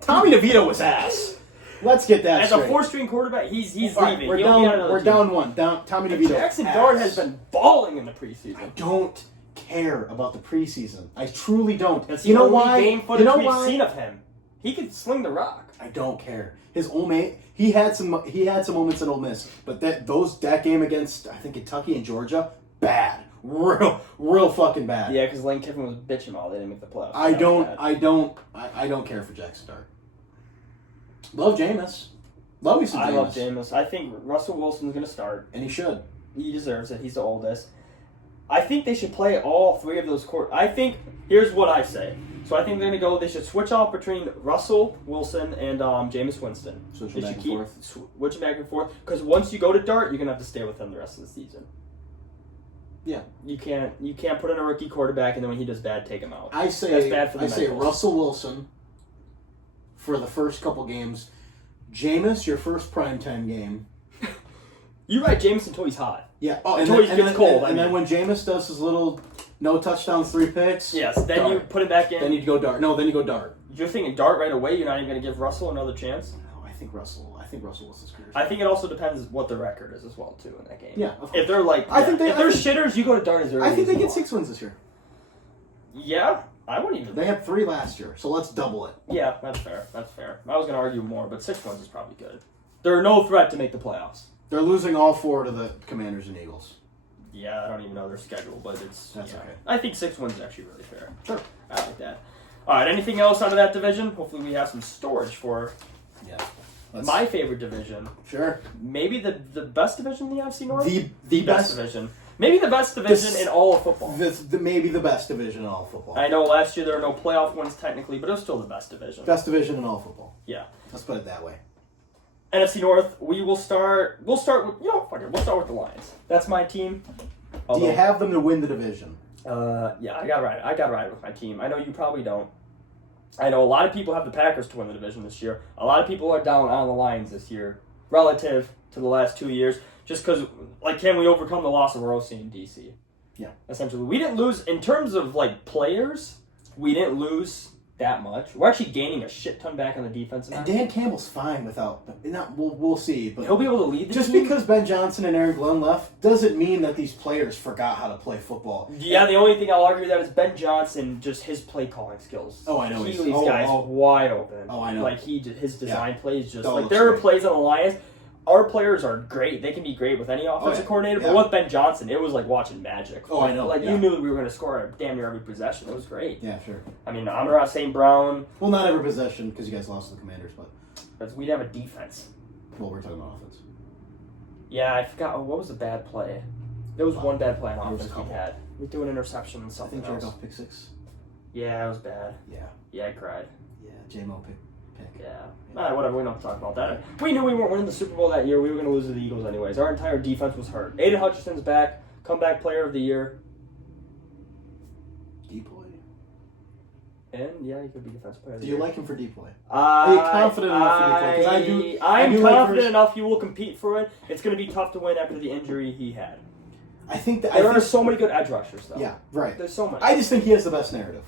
Tommy DeVito was ass. Let's get that as straight. a four-string quarterback, he's All right, leaving. we're He'll be on down. another We're team. down one. Tommy DeVito. Jackson ass. Dart has been balling in the preseason. I don't care about the preseason. I truly don't. That's You the know only why? game footage You know we've why? seen of him. He could sling the rock. I don't care. His old mate, he had some moments at Ole Miss, but that game against I think Kentucky and Georgia, bad, real fucking bad. Yeah, because Lane Kiffin was bitching all they didn't make the playoffs. I don't care for Jackson Dart. Love Jameis. Love me some Jameis. I love Jameis. I think Russell Wilson's going to start. And he should. He deserves it. He's the oldest. I think they should play all three of those here's what I say. So I think they're going to they should switch off between Russell Wilson and Jameis Winston. Switch They back should and keep forth. switching back and forth. Because once you go to Dart, you're going to have to stay with him the rest of the season. Yeah. You can't put in a rookie quarterback and then when he does bad, take him out. I say That's bad for the mentals. Russell Wilson for the first couple games. Jameis, your first primetime game. You ride Jameis until he's hot. Yeah. Until he gets cold. And then when Jameis does his little no touchdowns, 3 picks. Yes, then Dart. you put him back in. Then you go Dart. No, then you go Dart. You're thinking Dart right away. You're not even going to give Russell another chance. No, I think Russell Wilson's career. I think it also depends what the record is as well too in that game. Yeah, of course. If they're like, if they're shitters, you go to Dart as early. I think as they get you 6 wins this year. want. Yeah, I wouldn't even. They had 3 last year, so let's double it. Yeah, that's fair. That's fair. I was going to argue more, but 6 wins is probably good. They're no threat to make the playoffs. They're losing all 4 to the Commanders and Eagles. Yeah, I don't even know their schedule, but That's okay. I think 6 wins is actually really fair. Sure. I like that. All right, anything else out of that division? Hopefully we have some storage for Yeah. my favorite division. Sure. Maybe the best division in the NFC North? The best division. Maybe the best division in all of football. Maybe the best division in all of football. I know last year there were no playoff wins technically, but it was still the best division. Best division in all of football. Yeah. Let's put it that way. NFC North, we'll start with, fuck it, we'll start with the Lions. That's my team. Do you have them to win the division? Yeah, I gotta ride with my team. I know you probably don't. I know a lot of people have the Packers to win the division this year. A lot of people are down on the Lions this year, relative to the last 2 years, just because, can we overcome the loss of Rossi in DC? Yeah. Essentially, we didn't lose, in terms of, players, we didn't lose that much. We're actually gaining a shit ton back on the defensive And end. Dan Campbell's fine without. We'll see. But He'll be able to lead the just team. because Ben Johnson and Aaron Glenn left doesn't mean that these players forgot how to play football. Yeah, the only thing I'll argue with that is Ben Johnson, just his play calling skills. Oh, I know. He leaves guys wide open. Oh, I know. His design plays just That looks there are great. plays on the Lions. Our players are great. They can be great with any offensive coordinator. Yeah. But with Ben Johnson, it was like watching magic. Oh, I know. You knew we were going to score damn near every possession. It was great. Yeah, sure. I mean, Amon-Ra St. Brown. Well, not every possession because you guys lost to the Commanders, but We didn't have a defense. well, we're talking about offense. Yeah, I forgot. What was the bad play? There was one bad play on There was a offense we couple. had. We threw an interception and I something think Jared else. Goff pick 6. Yeah, it was bad. Yeah, Yeah, I cried. yeah. JMO pick. Yeah. Alright, whatever. We don't have to talk about that. We knew we weren't winning the Super Bowl that year. We were going to lose to the Eagles anyways. Our entire defense was hurt. Aiden Hutchinson's back. Comeback player of the year. Deploy. And, yeah, he could be defensive player of the Do year. you like him for deploy? Are you confident enough for deploy? 'Cause I do like confident versus- enough he will compete for it. It's going to be tough to win after the injury he had. I think that There are so many good edge rushers, though. Yeah, right. There's so many. I just think he has the best narrative.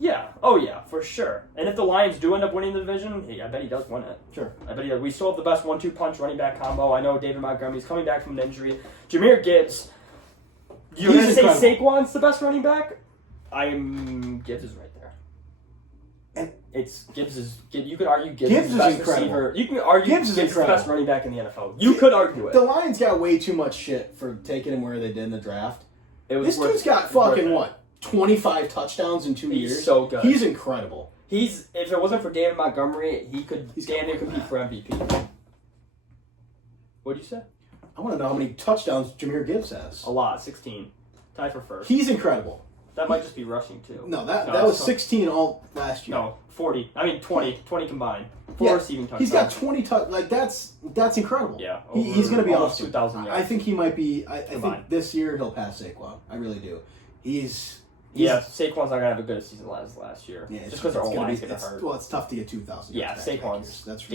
Yeah. Oh, yeah, for sure. And if the Lions do end up winning the division, hey, I bet he does win it. Sure. I bet we still have the best 1-2 punch running back combo. I know David Montgomery's coming back from an injury. Jameer Gibbs. You're going to say incredible. Saquon's the best running back? Gibbs is right there. And you could argue Gibbs, Gibbs is is the best incredible. receiver. You can argue Gibbs is the best incredible. running back in the NFL. You could argue it. The Lions got way too much shit for taking him where they did in the draft. This This dude's got fucking 25 touchdowns in 2 He's years. so good. He's incredible. If it wasn't for David Montgomery, he could damn near compete for MVP. What'd you say? I want to know how many touchdowns Jameer Gibbs has. A lot, 16. Tied for first. He's incredible. That might just be rushing too. No, that was it's 16 all last year. No, 40. I mean 20. 20 combined. 4 receiving touchdowns. He's got 20 that's incredible. Yeah, he's going to be almost awesome. 2,000 yards. I think he might be. I Combined. think this year he'll pass Saquon. I really do. He's Saquon's not gonna have a good season as last year. Yeah, just because their own line's gonna it's, hurt. well, it's tough to get 2,000. Yeah, yards back Saquon's years. That's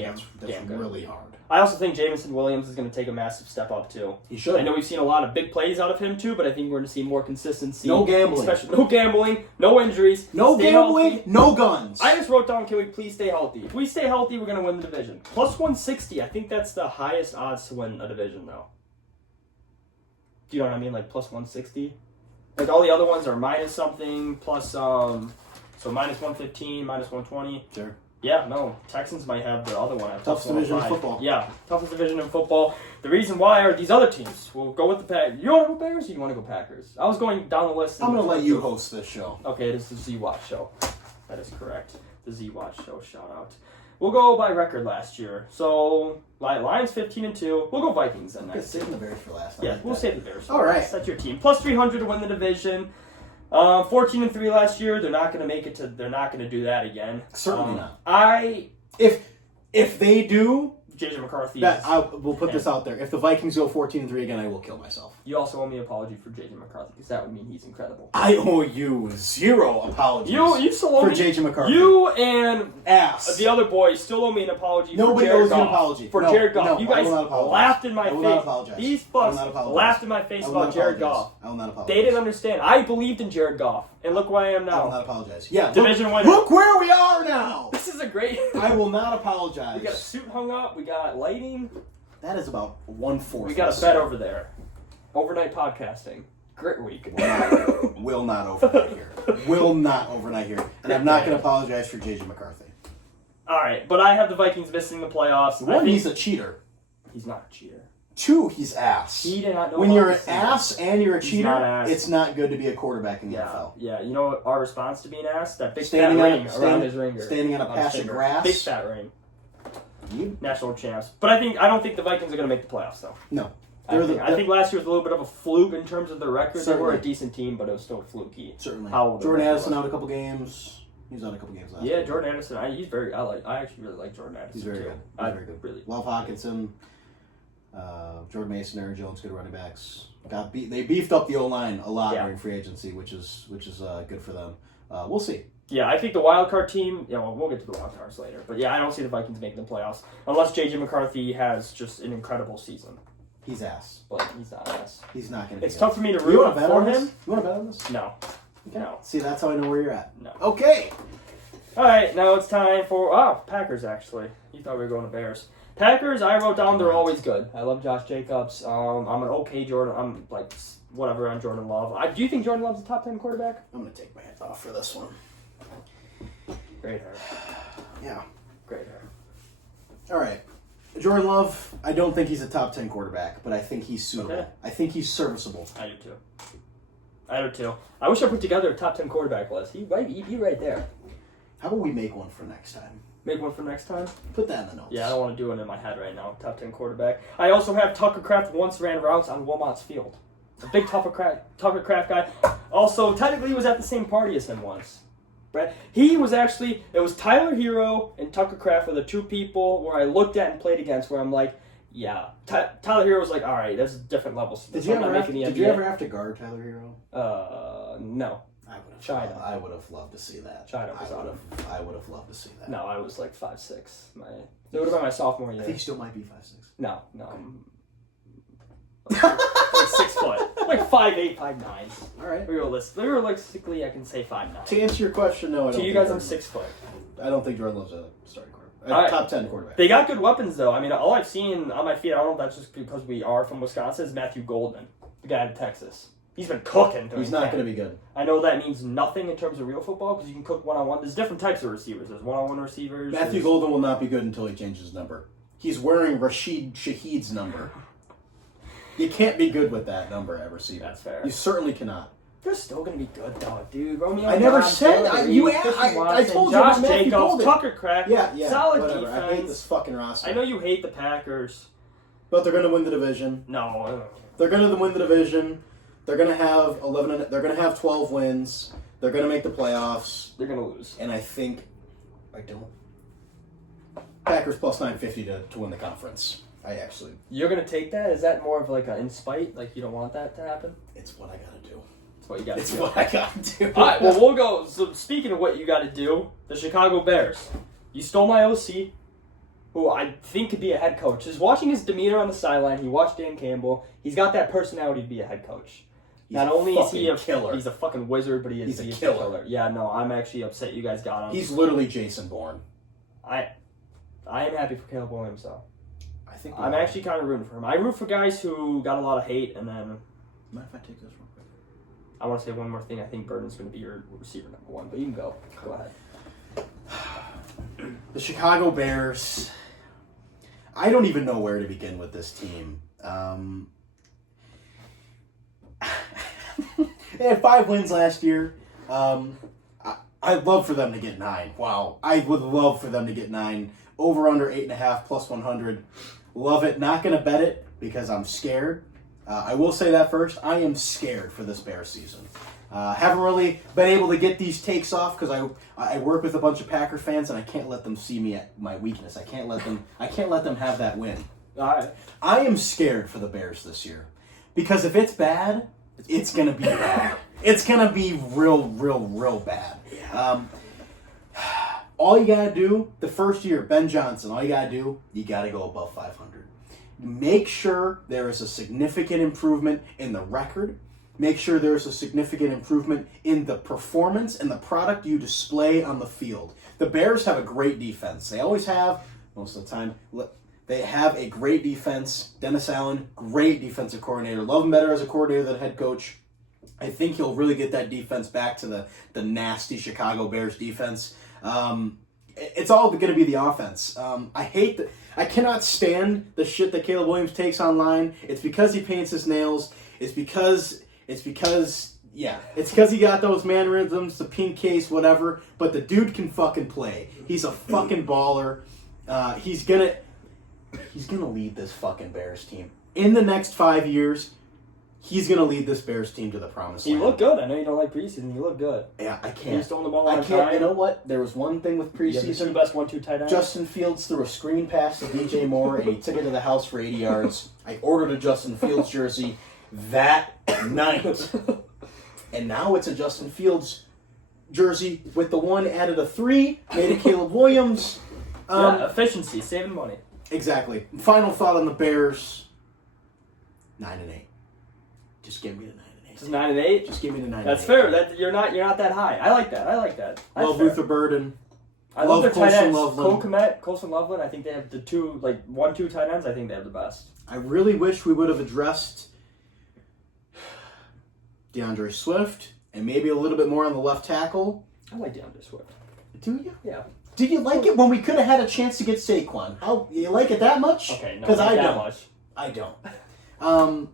damn good. really hard. I also think Jameson Williams is going to take a massive step up too. He should. I know we've seen a lot of big plays out of him too, but I think we're going to see more consistency. No gambling. No gambling. No injuries. No Stay gambling. healthy. No guns. I just wrote down, can we please stay healthy? If we stay healthy, we're going to win the division. Plus 160. I think that's the highest odds to win a division though. Do you know what I mean? Like plus 160. Like all the other ones are minus something, plus so minus 115, minus 120. Sure. Yeah, no. Texans might have the other one. At Toughest division in football. Yeah, toughest division in football. The reason why are these other teams. We'll go with the Packers. You want to go Bears or you want to go Packers? I was going down the list. I'm going to let you host this show. Okay, it is the Z-Watch Show. That is correct. The Z-Watch Show. Shout out. We'll go by record last year. So, Lions 15-2. We'll go Vikings then next. Saving the Bears for last. Yeah, we'll save the Bears. All right. That's your team. Plus 300 to win the division. 14-3 last year. They're not going to make it to. They're not going to do that again. Certainly not. If they do, JJ McCarthy. we'll put this out there. If the Vikings go 14-3 again, I will kill myself. You also owe me an apology for JJ McCarthy because that would mean he's incredible. I owe you 0 apologies. You still owe for me JJ McCarthy. You and ass. the other boys still owe me an apology. Nobody for Jared owes you an Goff. apology. For No, Jared Goff. no, You I guys will not apologize. laughed in my I will not face. apologize. These I will fucks not apologize. laughed in my face I will about not Jared apologize. Goff. I will not apologize. They didn't understand. I believed in Jared Goff, and look where I am I will now. not apologize. Yeah, Division winner. Look where we are now. This is a great. I will not apologize. We got a suit hung up. We got lighting. That is about 1/4. We got a bed over there. Overnight podcasting. Grit week. Will not overnight here. Will not overnight here. And I'm not going to apologize for JJ McCarthy. All right, but I have the Vikings missing the playoffs. One, he's a cheater. He's not a cheater. 2, he's ass. He did not know. When how you're to an see ass and you're a He's cheater, not ass. it's not good to be a quarterback in the NFL. Yeah. You know what our response to being ass? That big Standing fat on ring a- around his ringer. standing on a patch his of finger. grass. Big fat ring. You? National champs. But I don't think the Vikings are going to make the playoffs though. No. I think last year was a little bit of a fluke in terms of their record. They were a Certainly. decent team, but it was still fluky. Certainly. How old Jordan the record Addison was. out a couple games. He was on a couple games last Yeah, year. Jordan Anderson. I actually really like Jordan Anderson. He's very too. good. He's very good. Really Love Hawkinson, Jordan Mason, Aaron Jones, good running backs. They beefed up the O-line a lot during free agency, which is good for them. We'll see. Yeah, I think the wild card team. Yeah, well, we'll get to the wild cards later. But yeah, I don't see the Vikings making the playoffs unless JJ McCarthy has just an incredible season. He's ass. But he's not ass. He's not going to. It's tough for me to You root want to bet for on him. this? You want to bet on this? No. Okay. No. See, that's how I know where you're at. No. Okay. All right, now it's time for Packers. Actually, you thought we were going to Bears. Packers. I wrote down they're always good. I love Josh Jacobs. I'm an okay Jordan. I'm like whatever on Jordan Love. Do you think Jordan Love's a top 10 quarterback? I'm going to take my head off for this one. Great hair. Yeah. Great hair. All right. Jordan Love, I don't think he's a top 10 quarterback, but I think he's suitable. Okay. I think he's serviceable. I do too. I wish I put together a top 10 quarterback list. He'd be right there. How about we make one for next time? Make one for next time? Put that in the notes. Yeah, I don't want to do it in my head right now. Top 10 quarterback. I also have Tucker Kraft once ran routes on Wilmot's Field. A big Tucker Kraft guy. Also, technically he was at the same party as him once. Right? It was Tyler Hero and Tucker Kraft were the two people where I looked at and played against where I'm like, yeah. Tyler Hero was like, all right, that's different levels. Did you ever have to guard Tyler Hero? No. China. I would have loved to see that. China was on him. I would have loved to see that. No, I was like 5'6". It would have been my sophomore year. I think you still might be 5'6". No. Like 6 foot. Like 5'8", 5'9". All right. Realistically, I can say 5'9". To answer your question, no, I don't. To you guys, I'm 6 foot. I don't think Jordan Love's a starting quarterback. All right. Top 10 quarterback. They got good weapons, though. I mean, all I've seen on my feet, I don't know if that's just because we are from Wisconsin, is Matthew Goldman, the guy in Texas. He's been cooking. He's not going to be good. I know that means nothing in terms of real football because you can cook one-on-one. There's different types of receivers. There's one-on-one receivers. Matthew Golden will not be good until he changes his number. He's wearing Rashid Shaheed's number. You can't be good with that number at receiver. That's fair. You certainly cannot. They're still going to be good, though, dude. Romeo I never Dobbs, said Taylor you. Reed, I Christian Watson, told you Josh about Matthew Jacobs, Golden. Tucker Kraft. Yeah. Solid whatever. defense. I hate this fucking roster. I know you hate the Packers. But they're going to win the division. No. They're going to win the division. They're going to have 11. They're going to have 12 wins. They're going to make the playoffs. They're going to lose. And I think Packers plus 950 to win the conference. You're going to take that? Is that more of like in spite? Like you don't want that to happen? It's what I got to do. It's what you got to do. It's what I got to do. All right, well, we'll go. So speaking of what you got to do, the Chicago Bears. You stole my OC, who I think could be a head coach. Just watching his demeanor on the sideline, he watched Dan Campbell. He's got that personality to be a head coach. Not only is he a killer, he's a fucking wizard, but he's a killer. Yeah, no, I'm actually upset you guys got him. He's literally Jason Bourne. I am happy for Caleb Williams, though. I'm actually kind of rooting for him. I root for guys who got a lot of hate, and then... Mind if I take this real quick? I want to say one more thing. I think Burton's going to be your receiver number one, but you can go. Go ahead. The Chicago Bears... I don't even know where to begin with this team. They had 5 wins last year. I'd love for them to get 9. Wow. I would love for them to get 9. Over under 8.5 plus 100. Love it. Not going to bet it because I'm scared. I will say that first. I am scared for this Bears season. Haven't really been able to get these takes off because I work with a bunch of Packer fans and I can't let them see me at my weakness. I can't let them have that win. All right. I am scared for the Bears this year because if it's bad, it's gonna be bad. It's gonna be real bad. All you gotta do the first year, Ben Johnson. All you gotta do, you gotta go above 500. Make sure there is a significant improvement in the record. Make sure there's a significant improvement in the performance and the product you display on the field. The Bears have a great defense. They always have, most of the time. They have a great defense. Dennis Allen, great defensive coordinator. Love him better as a coordinator than head coach. I think he'll really get that defense back to the nasty Chicago Bears defense. It's all going to be the offense. I cannot stand the shit that Caleb Williams takes online. It's because he paints his nails. It's because he got those mannerisms, the pink case, whatever. But the dude can fucking play. He's a fucking baller. He's gonna lead this fucking Bears team in the next 5 years. He's going to lead this Bears team to the promised land. He looked good. I know you don't like preseason. He looked good. Yeah, I can't. He's throwing the ball I on can't. time. You know what? There was one thing with He has the two preseason. best 1-2 tight ends. Justin Fields threw a screen pass to DJ Moore, and he took it to the house for 80 yards. I ordered a Justin Fields jersey that night. And now it's a Justin Fields jersey with the one added a 3, made a Caleb Williams. Efficiency, saving money. Exactly. Final thought on the Bears. 9-8. Just give me the 9-8. Just 9-8. Just give me the 9-8. That's fair. You're not that high. I like that. That's Love fair. Luther Burden. I love their tight Colson ends. Loveland. Cole Kmet, Colson Loveland. I think they have the 1-2 tight ends. I think they have the best. I really wish we would have addressed DeAndre Swift and maybe a little bit more on the left tackle. I like DeAndre Swift. Do you? Yeah. Did you like it when we could have had a chance to get Saquon? How you like it that much? Okay, no, because not I that don't. much. I don't.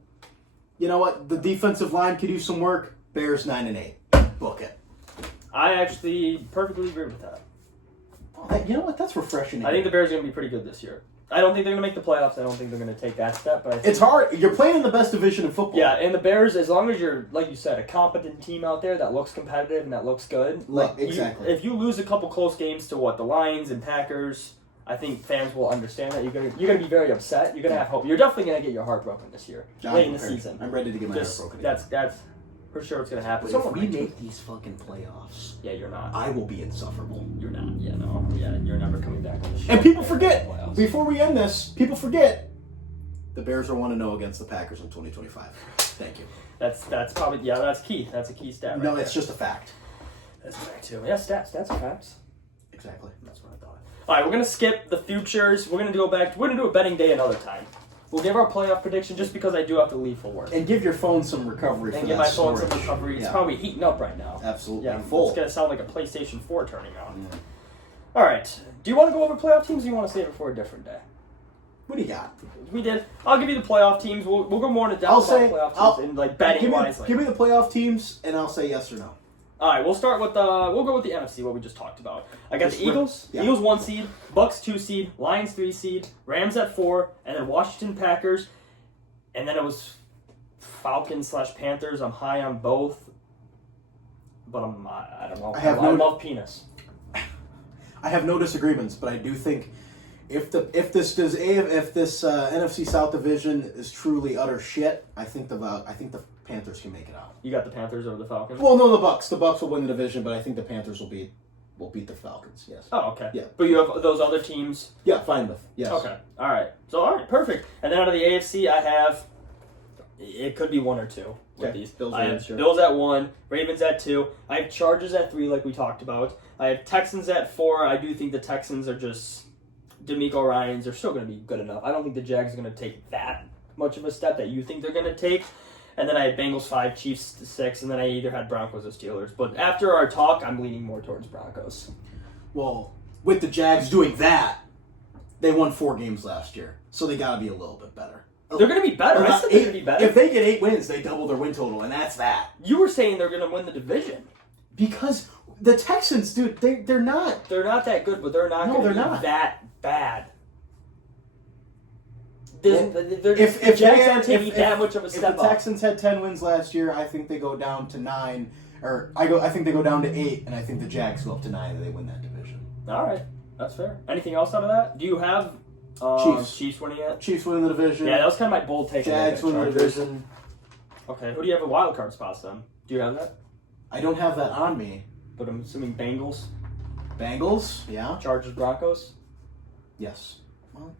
You know what? The defensive line could do some work. Bears 9-8. Book it. I actually perfectly agree with that. Oh, you know what? That's refreshing. I think the Bears are going to be pretty good this year. I don't think they're going to make the playoffs. I don't think they're going to take that step. But I think, It's hard. You're playing in the best division in football. yeah, and the Bears, as long as you're, like you said, a competent team out there that looks competitive and that looks good. Exactly. If you lose a couple close games to the Lions and Packers, I think fans will understand that. You're gonna be very upset. You're gonna have hope. You're definitely gonna get your heart broken this year, late in the season. I'm ready to get my heart broken. That's for sure. It's gonna happen. But if we make these fucking playoffs, yeah, you're not. I will be insufferable. You're not. Yeah, no. Yeah, you're never coming back on the show. And people forget, before we end this, people forget the Bears are 1-0 against the Packers in 2025. Thank you. That's probably that's key. That's a key stat. No, right it's there. just a fact. That's a fact too. Yeah, stats are facts. Exactly. That's what I thought. All right, we're gonna skip the futures. We're gonna do a betting day another time. We'll give our playoff prediction just because I do have to leave for work. And give your phone some recovery And for give that my phone some storage. recovery. It's Yeah. probably heating up right now. Absolutely. Yeah, Full. it's gonna sound like a PlayStation 4 turning on. Yeah. All right. Do you want to go over playoff teams, or do you want to save it for a different day? What do you got? We did. I'll give you the playoff teams. We'll go more into depth I'll about say- playoff teams and like betting wisely. Give me the playoff teams, and I'll say yes or no. All right, we'll start with we'll go with the NFC, what we just talked about. I got Just the Eagles. yeah. Eagles 1 seed, Bucks 2 seed, Lions 3 seed, Rams at 4, and then Washington Packers, and then it was Falcons/Panthers. I'm high on both, but I don't know. I love penis. I have no disagreements, but I do think if this NFC South division is truly utter shit, I think the Panthers can make it out. You got the Panthers over the Falcons? Well, no, the Bucks. The Bucks will win the division, but I think the Panthers will beat the Falcons. Yes. Oh, okay. Yeah. But you have those other teams. Yeah, fine with. Yes. Okay. All right, perfect. And then out of the AFC, I have. It could be 1 or 2 with Okay. these. Bills, I have Ravens, sure. Bills at 1, Ravens at 2. I have Chargers at 3, like we talked about. I have Texans at 4. I do think the Texans are just D'Amico Ryans. They're still going to be good enough. I don't think the Jags are going to take that much of a step that you think they're going to take. And then I had Bengals 5, Chiefs 6, and then I either had Broncos or Steelers. But after our talk, I'm leaning more towards Broncos. Well, with the Jags doing that, they won 4 games last year, so they got to be a little bit better. They're going to be better. I said they're going to be better. If they get 8 wins, they double their win total, and that's that. You were saying they're going to win the division. Because the Texans, dude, they're not. They're not that good, but they're not going to be not. that bad. If The Jags aren't taking that much of a if step the up. Texans had 10 wins last year, I think they go down to 9, I think they go down to 8, and I think the Jags go up to 9 and they win that division. All right, that's fair. Anything else out of that? Do you have Chiefs winning it? Chiefs winning the division. Yeah, that was kind of my bold take. Jags win the division. Okay, who do you have a wild card spots then? Do you have that? I don't have that on me. But I'm assuming Bengals, Bengals, yeah. Chargers, Broncos. Yes. Well,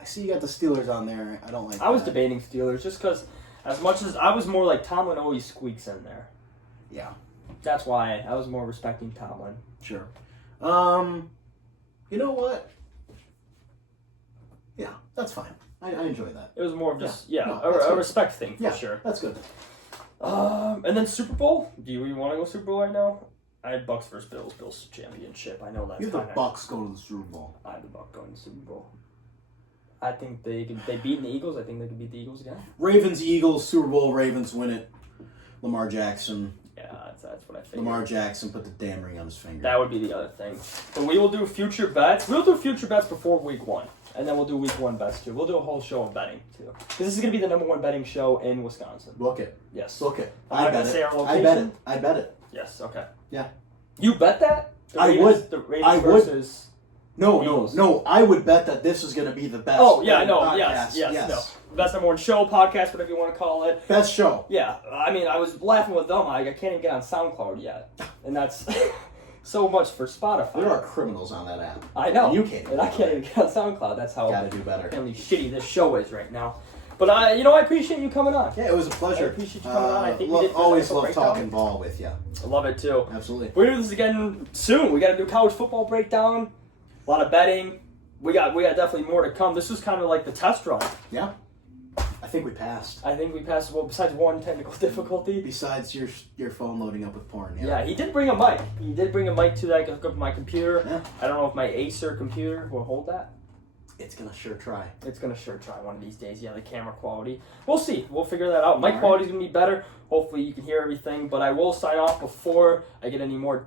I see you got the Steelers on there. I don't like I was that. debating Steelers just because, as much as I was more like Tomlin always squeaks in there. Yeah, That's why I was more respecting Tomlin. sure. You know what? Yeah, that's fine. I enjoy that. It was more of just No, a that's good. respect thing for Yeah, sure. that's good. And then Super Bowl. Do you want to go Super Bowl right now? I had Bucks versus Bills. Bills championship. I know that's You have the kinda- Bucks go to the Super Bowl. I have the Bucks going to Super Bowl. I think they beat the Eagles. I think they could beat the Eagles again. Ravens, Eagles, Super Bowl. Ravens win it. Lamar Jackson. Yeah, that's what I think. Lamar Jackson put the damn ring on his finger. That would be the other thing. But we will do future bets. We'll do future bets before week 1. And then we'll do week 1 bets too. We'll do a whole show on betting too. Because this is going to be the #1 betting show in Wisconsin. Book it. Yes. Book it. I'm not I gonna bet say it. our I bet location. it. I bet it. Yes, okay. Yeah. You bet that? I would. The Raiders I would. versus... No. I would bet that this is going to be the best. Oh, yeah, I know. podcast. Yes. No. Best #1 show, podcast, whatever you want to call it. Best show. Yeah. I mean, I was laughing with them. I can't even get on SoundCloud yet. And that's so much for Spotify. There are criminals on that app. I know. And you can't. And I can't even get on SoundCloud. That's how Gotta do better. family shitty this show is right now. But I appreciate you coming on. Yeah, it was a pleasure. I appreciate you coming on. I think we did always a love breakdown. talking ball with you. I love it too. Absolutely. We're doing this again soon. We got to do college football breakdown. A lot of betting. We got definitely more to come. This was kind of like the test run. Yeah. I think we passed. I think we passed. Well, besides one technical difficulty. Besides your phone loading up with porn. Yeah, he did bring a mic. He did bring a mic too that I could hook up my computer. Yeah. I don't know if my Acer computer will hold that. It's gonna sure try. It's gonna sure try one of these days. Yeah, the camera quality. We'll see. We'll figure that out. Mic All right. quality's gonna be better. Hopefully you can hear everything. But I will sign off before I get any more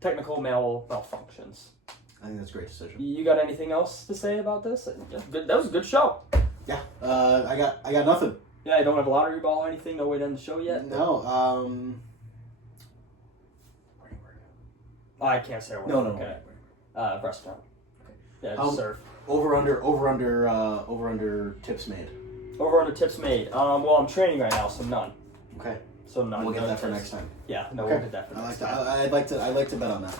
technical malfunctions. I think that's a great decision. You got anything else to say about this? Good. That was a good show. Yeah. I got nothing. Yeah, I don't have a lottery ball or anything. No way to end the show yet. No. I can't say a word. No. Okay. Restaurant. Yeah, Um, serve. Over under tips made. Over under tips made. Well, I'm training right now, so none. Okay. So none. We'll get no that for tips. next time. Yeah, no, Okay. we'll get that for next time. I like to bet on that.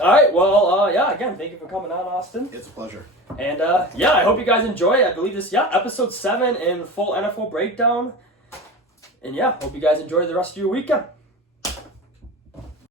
All right. Well, yeah. Again, thank you for coming on, Austin. It's a pleasure. And yeah, I hope you guys enjoy. I believe this, episode 7 in full NFL breakdown. And yeah, hope you guys enjoy the rest of your weekend.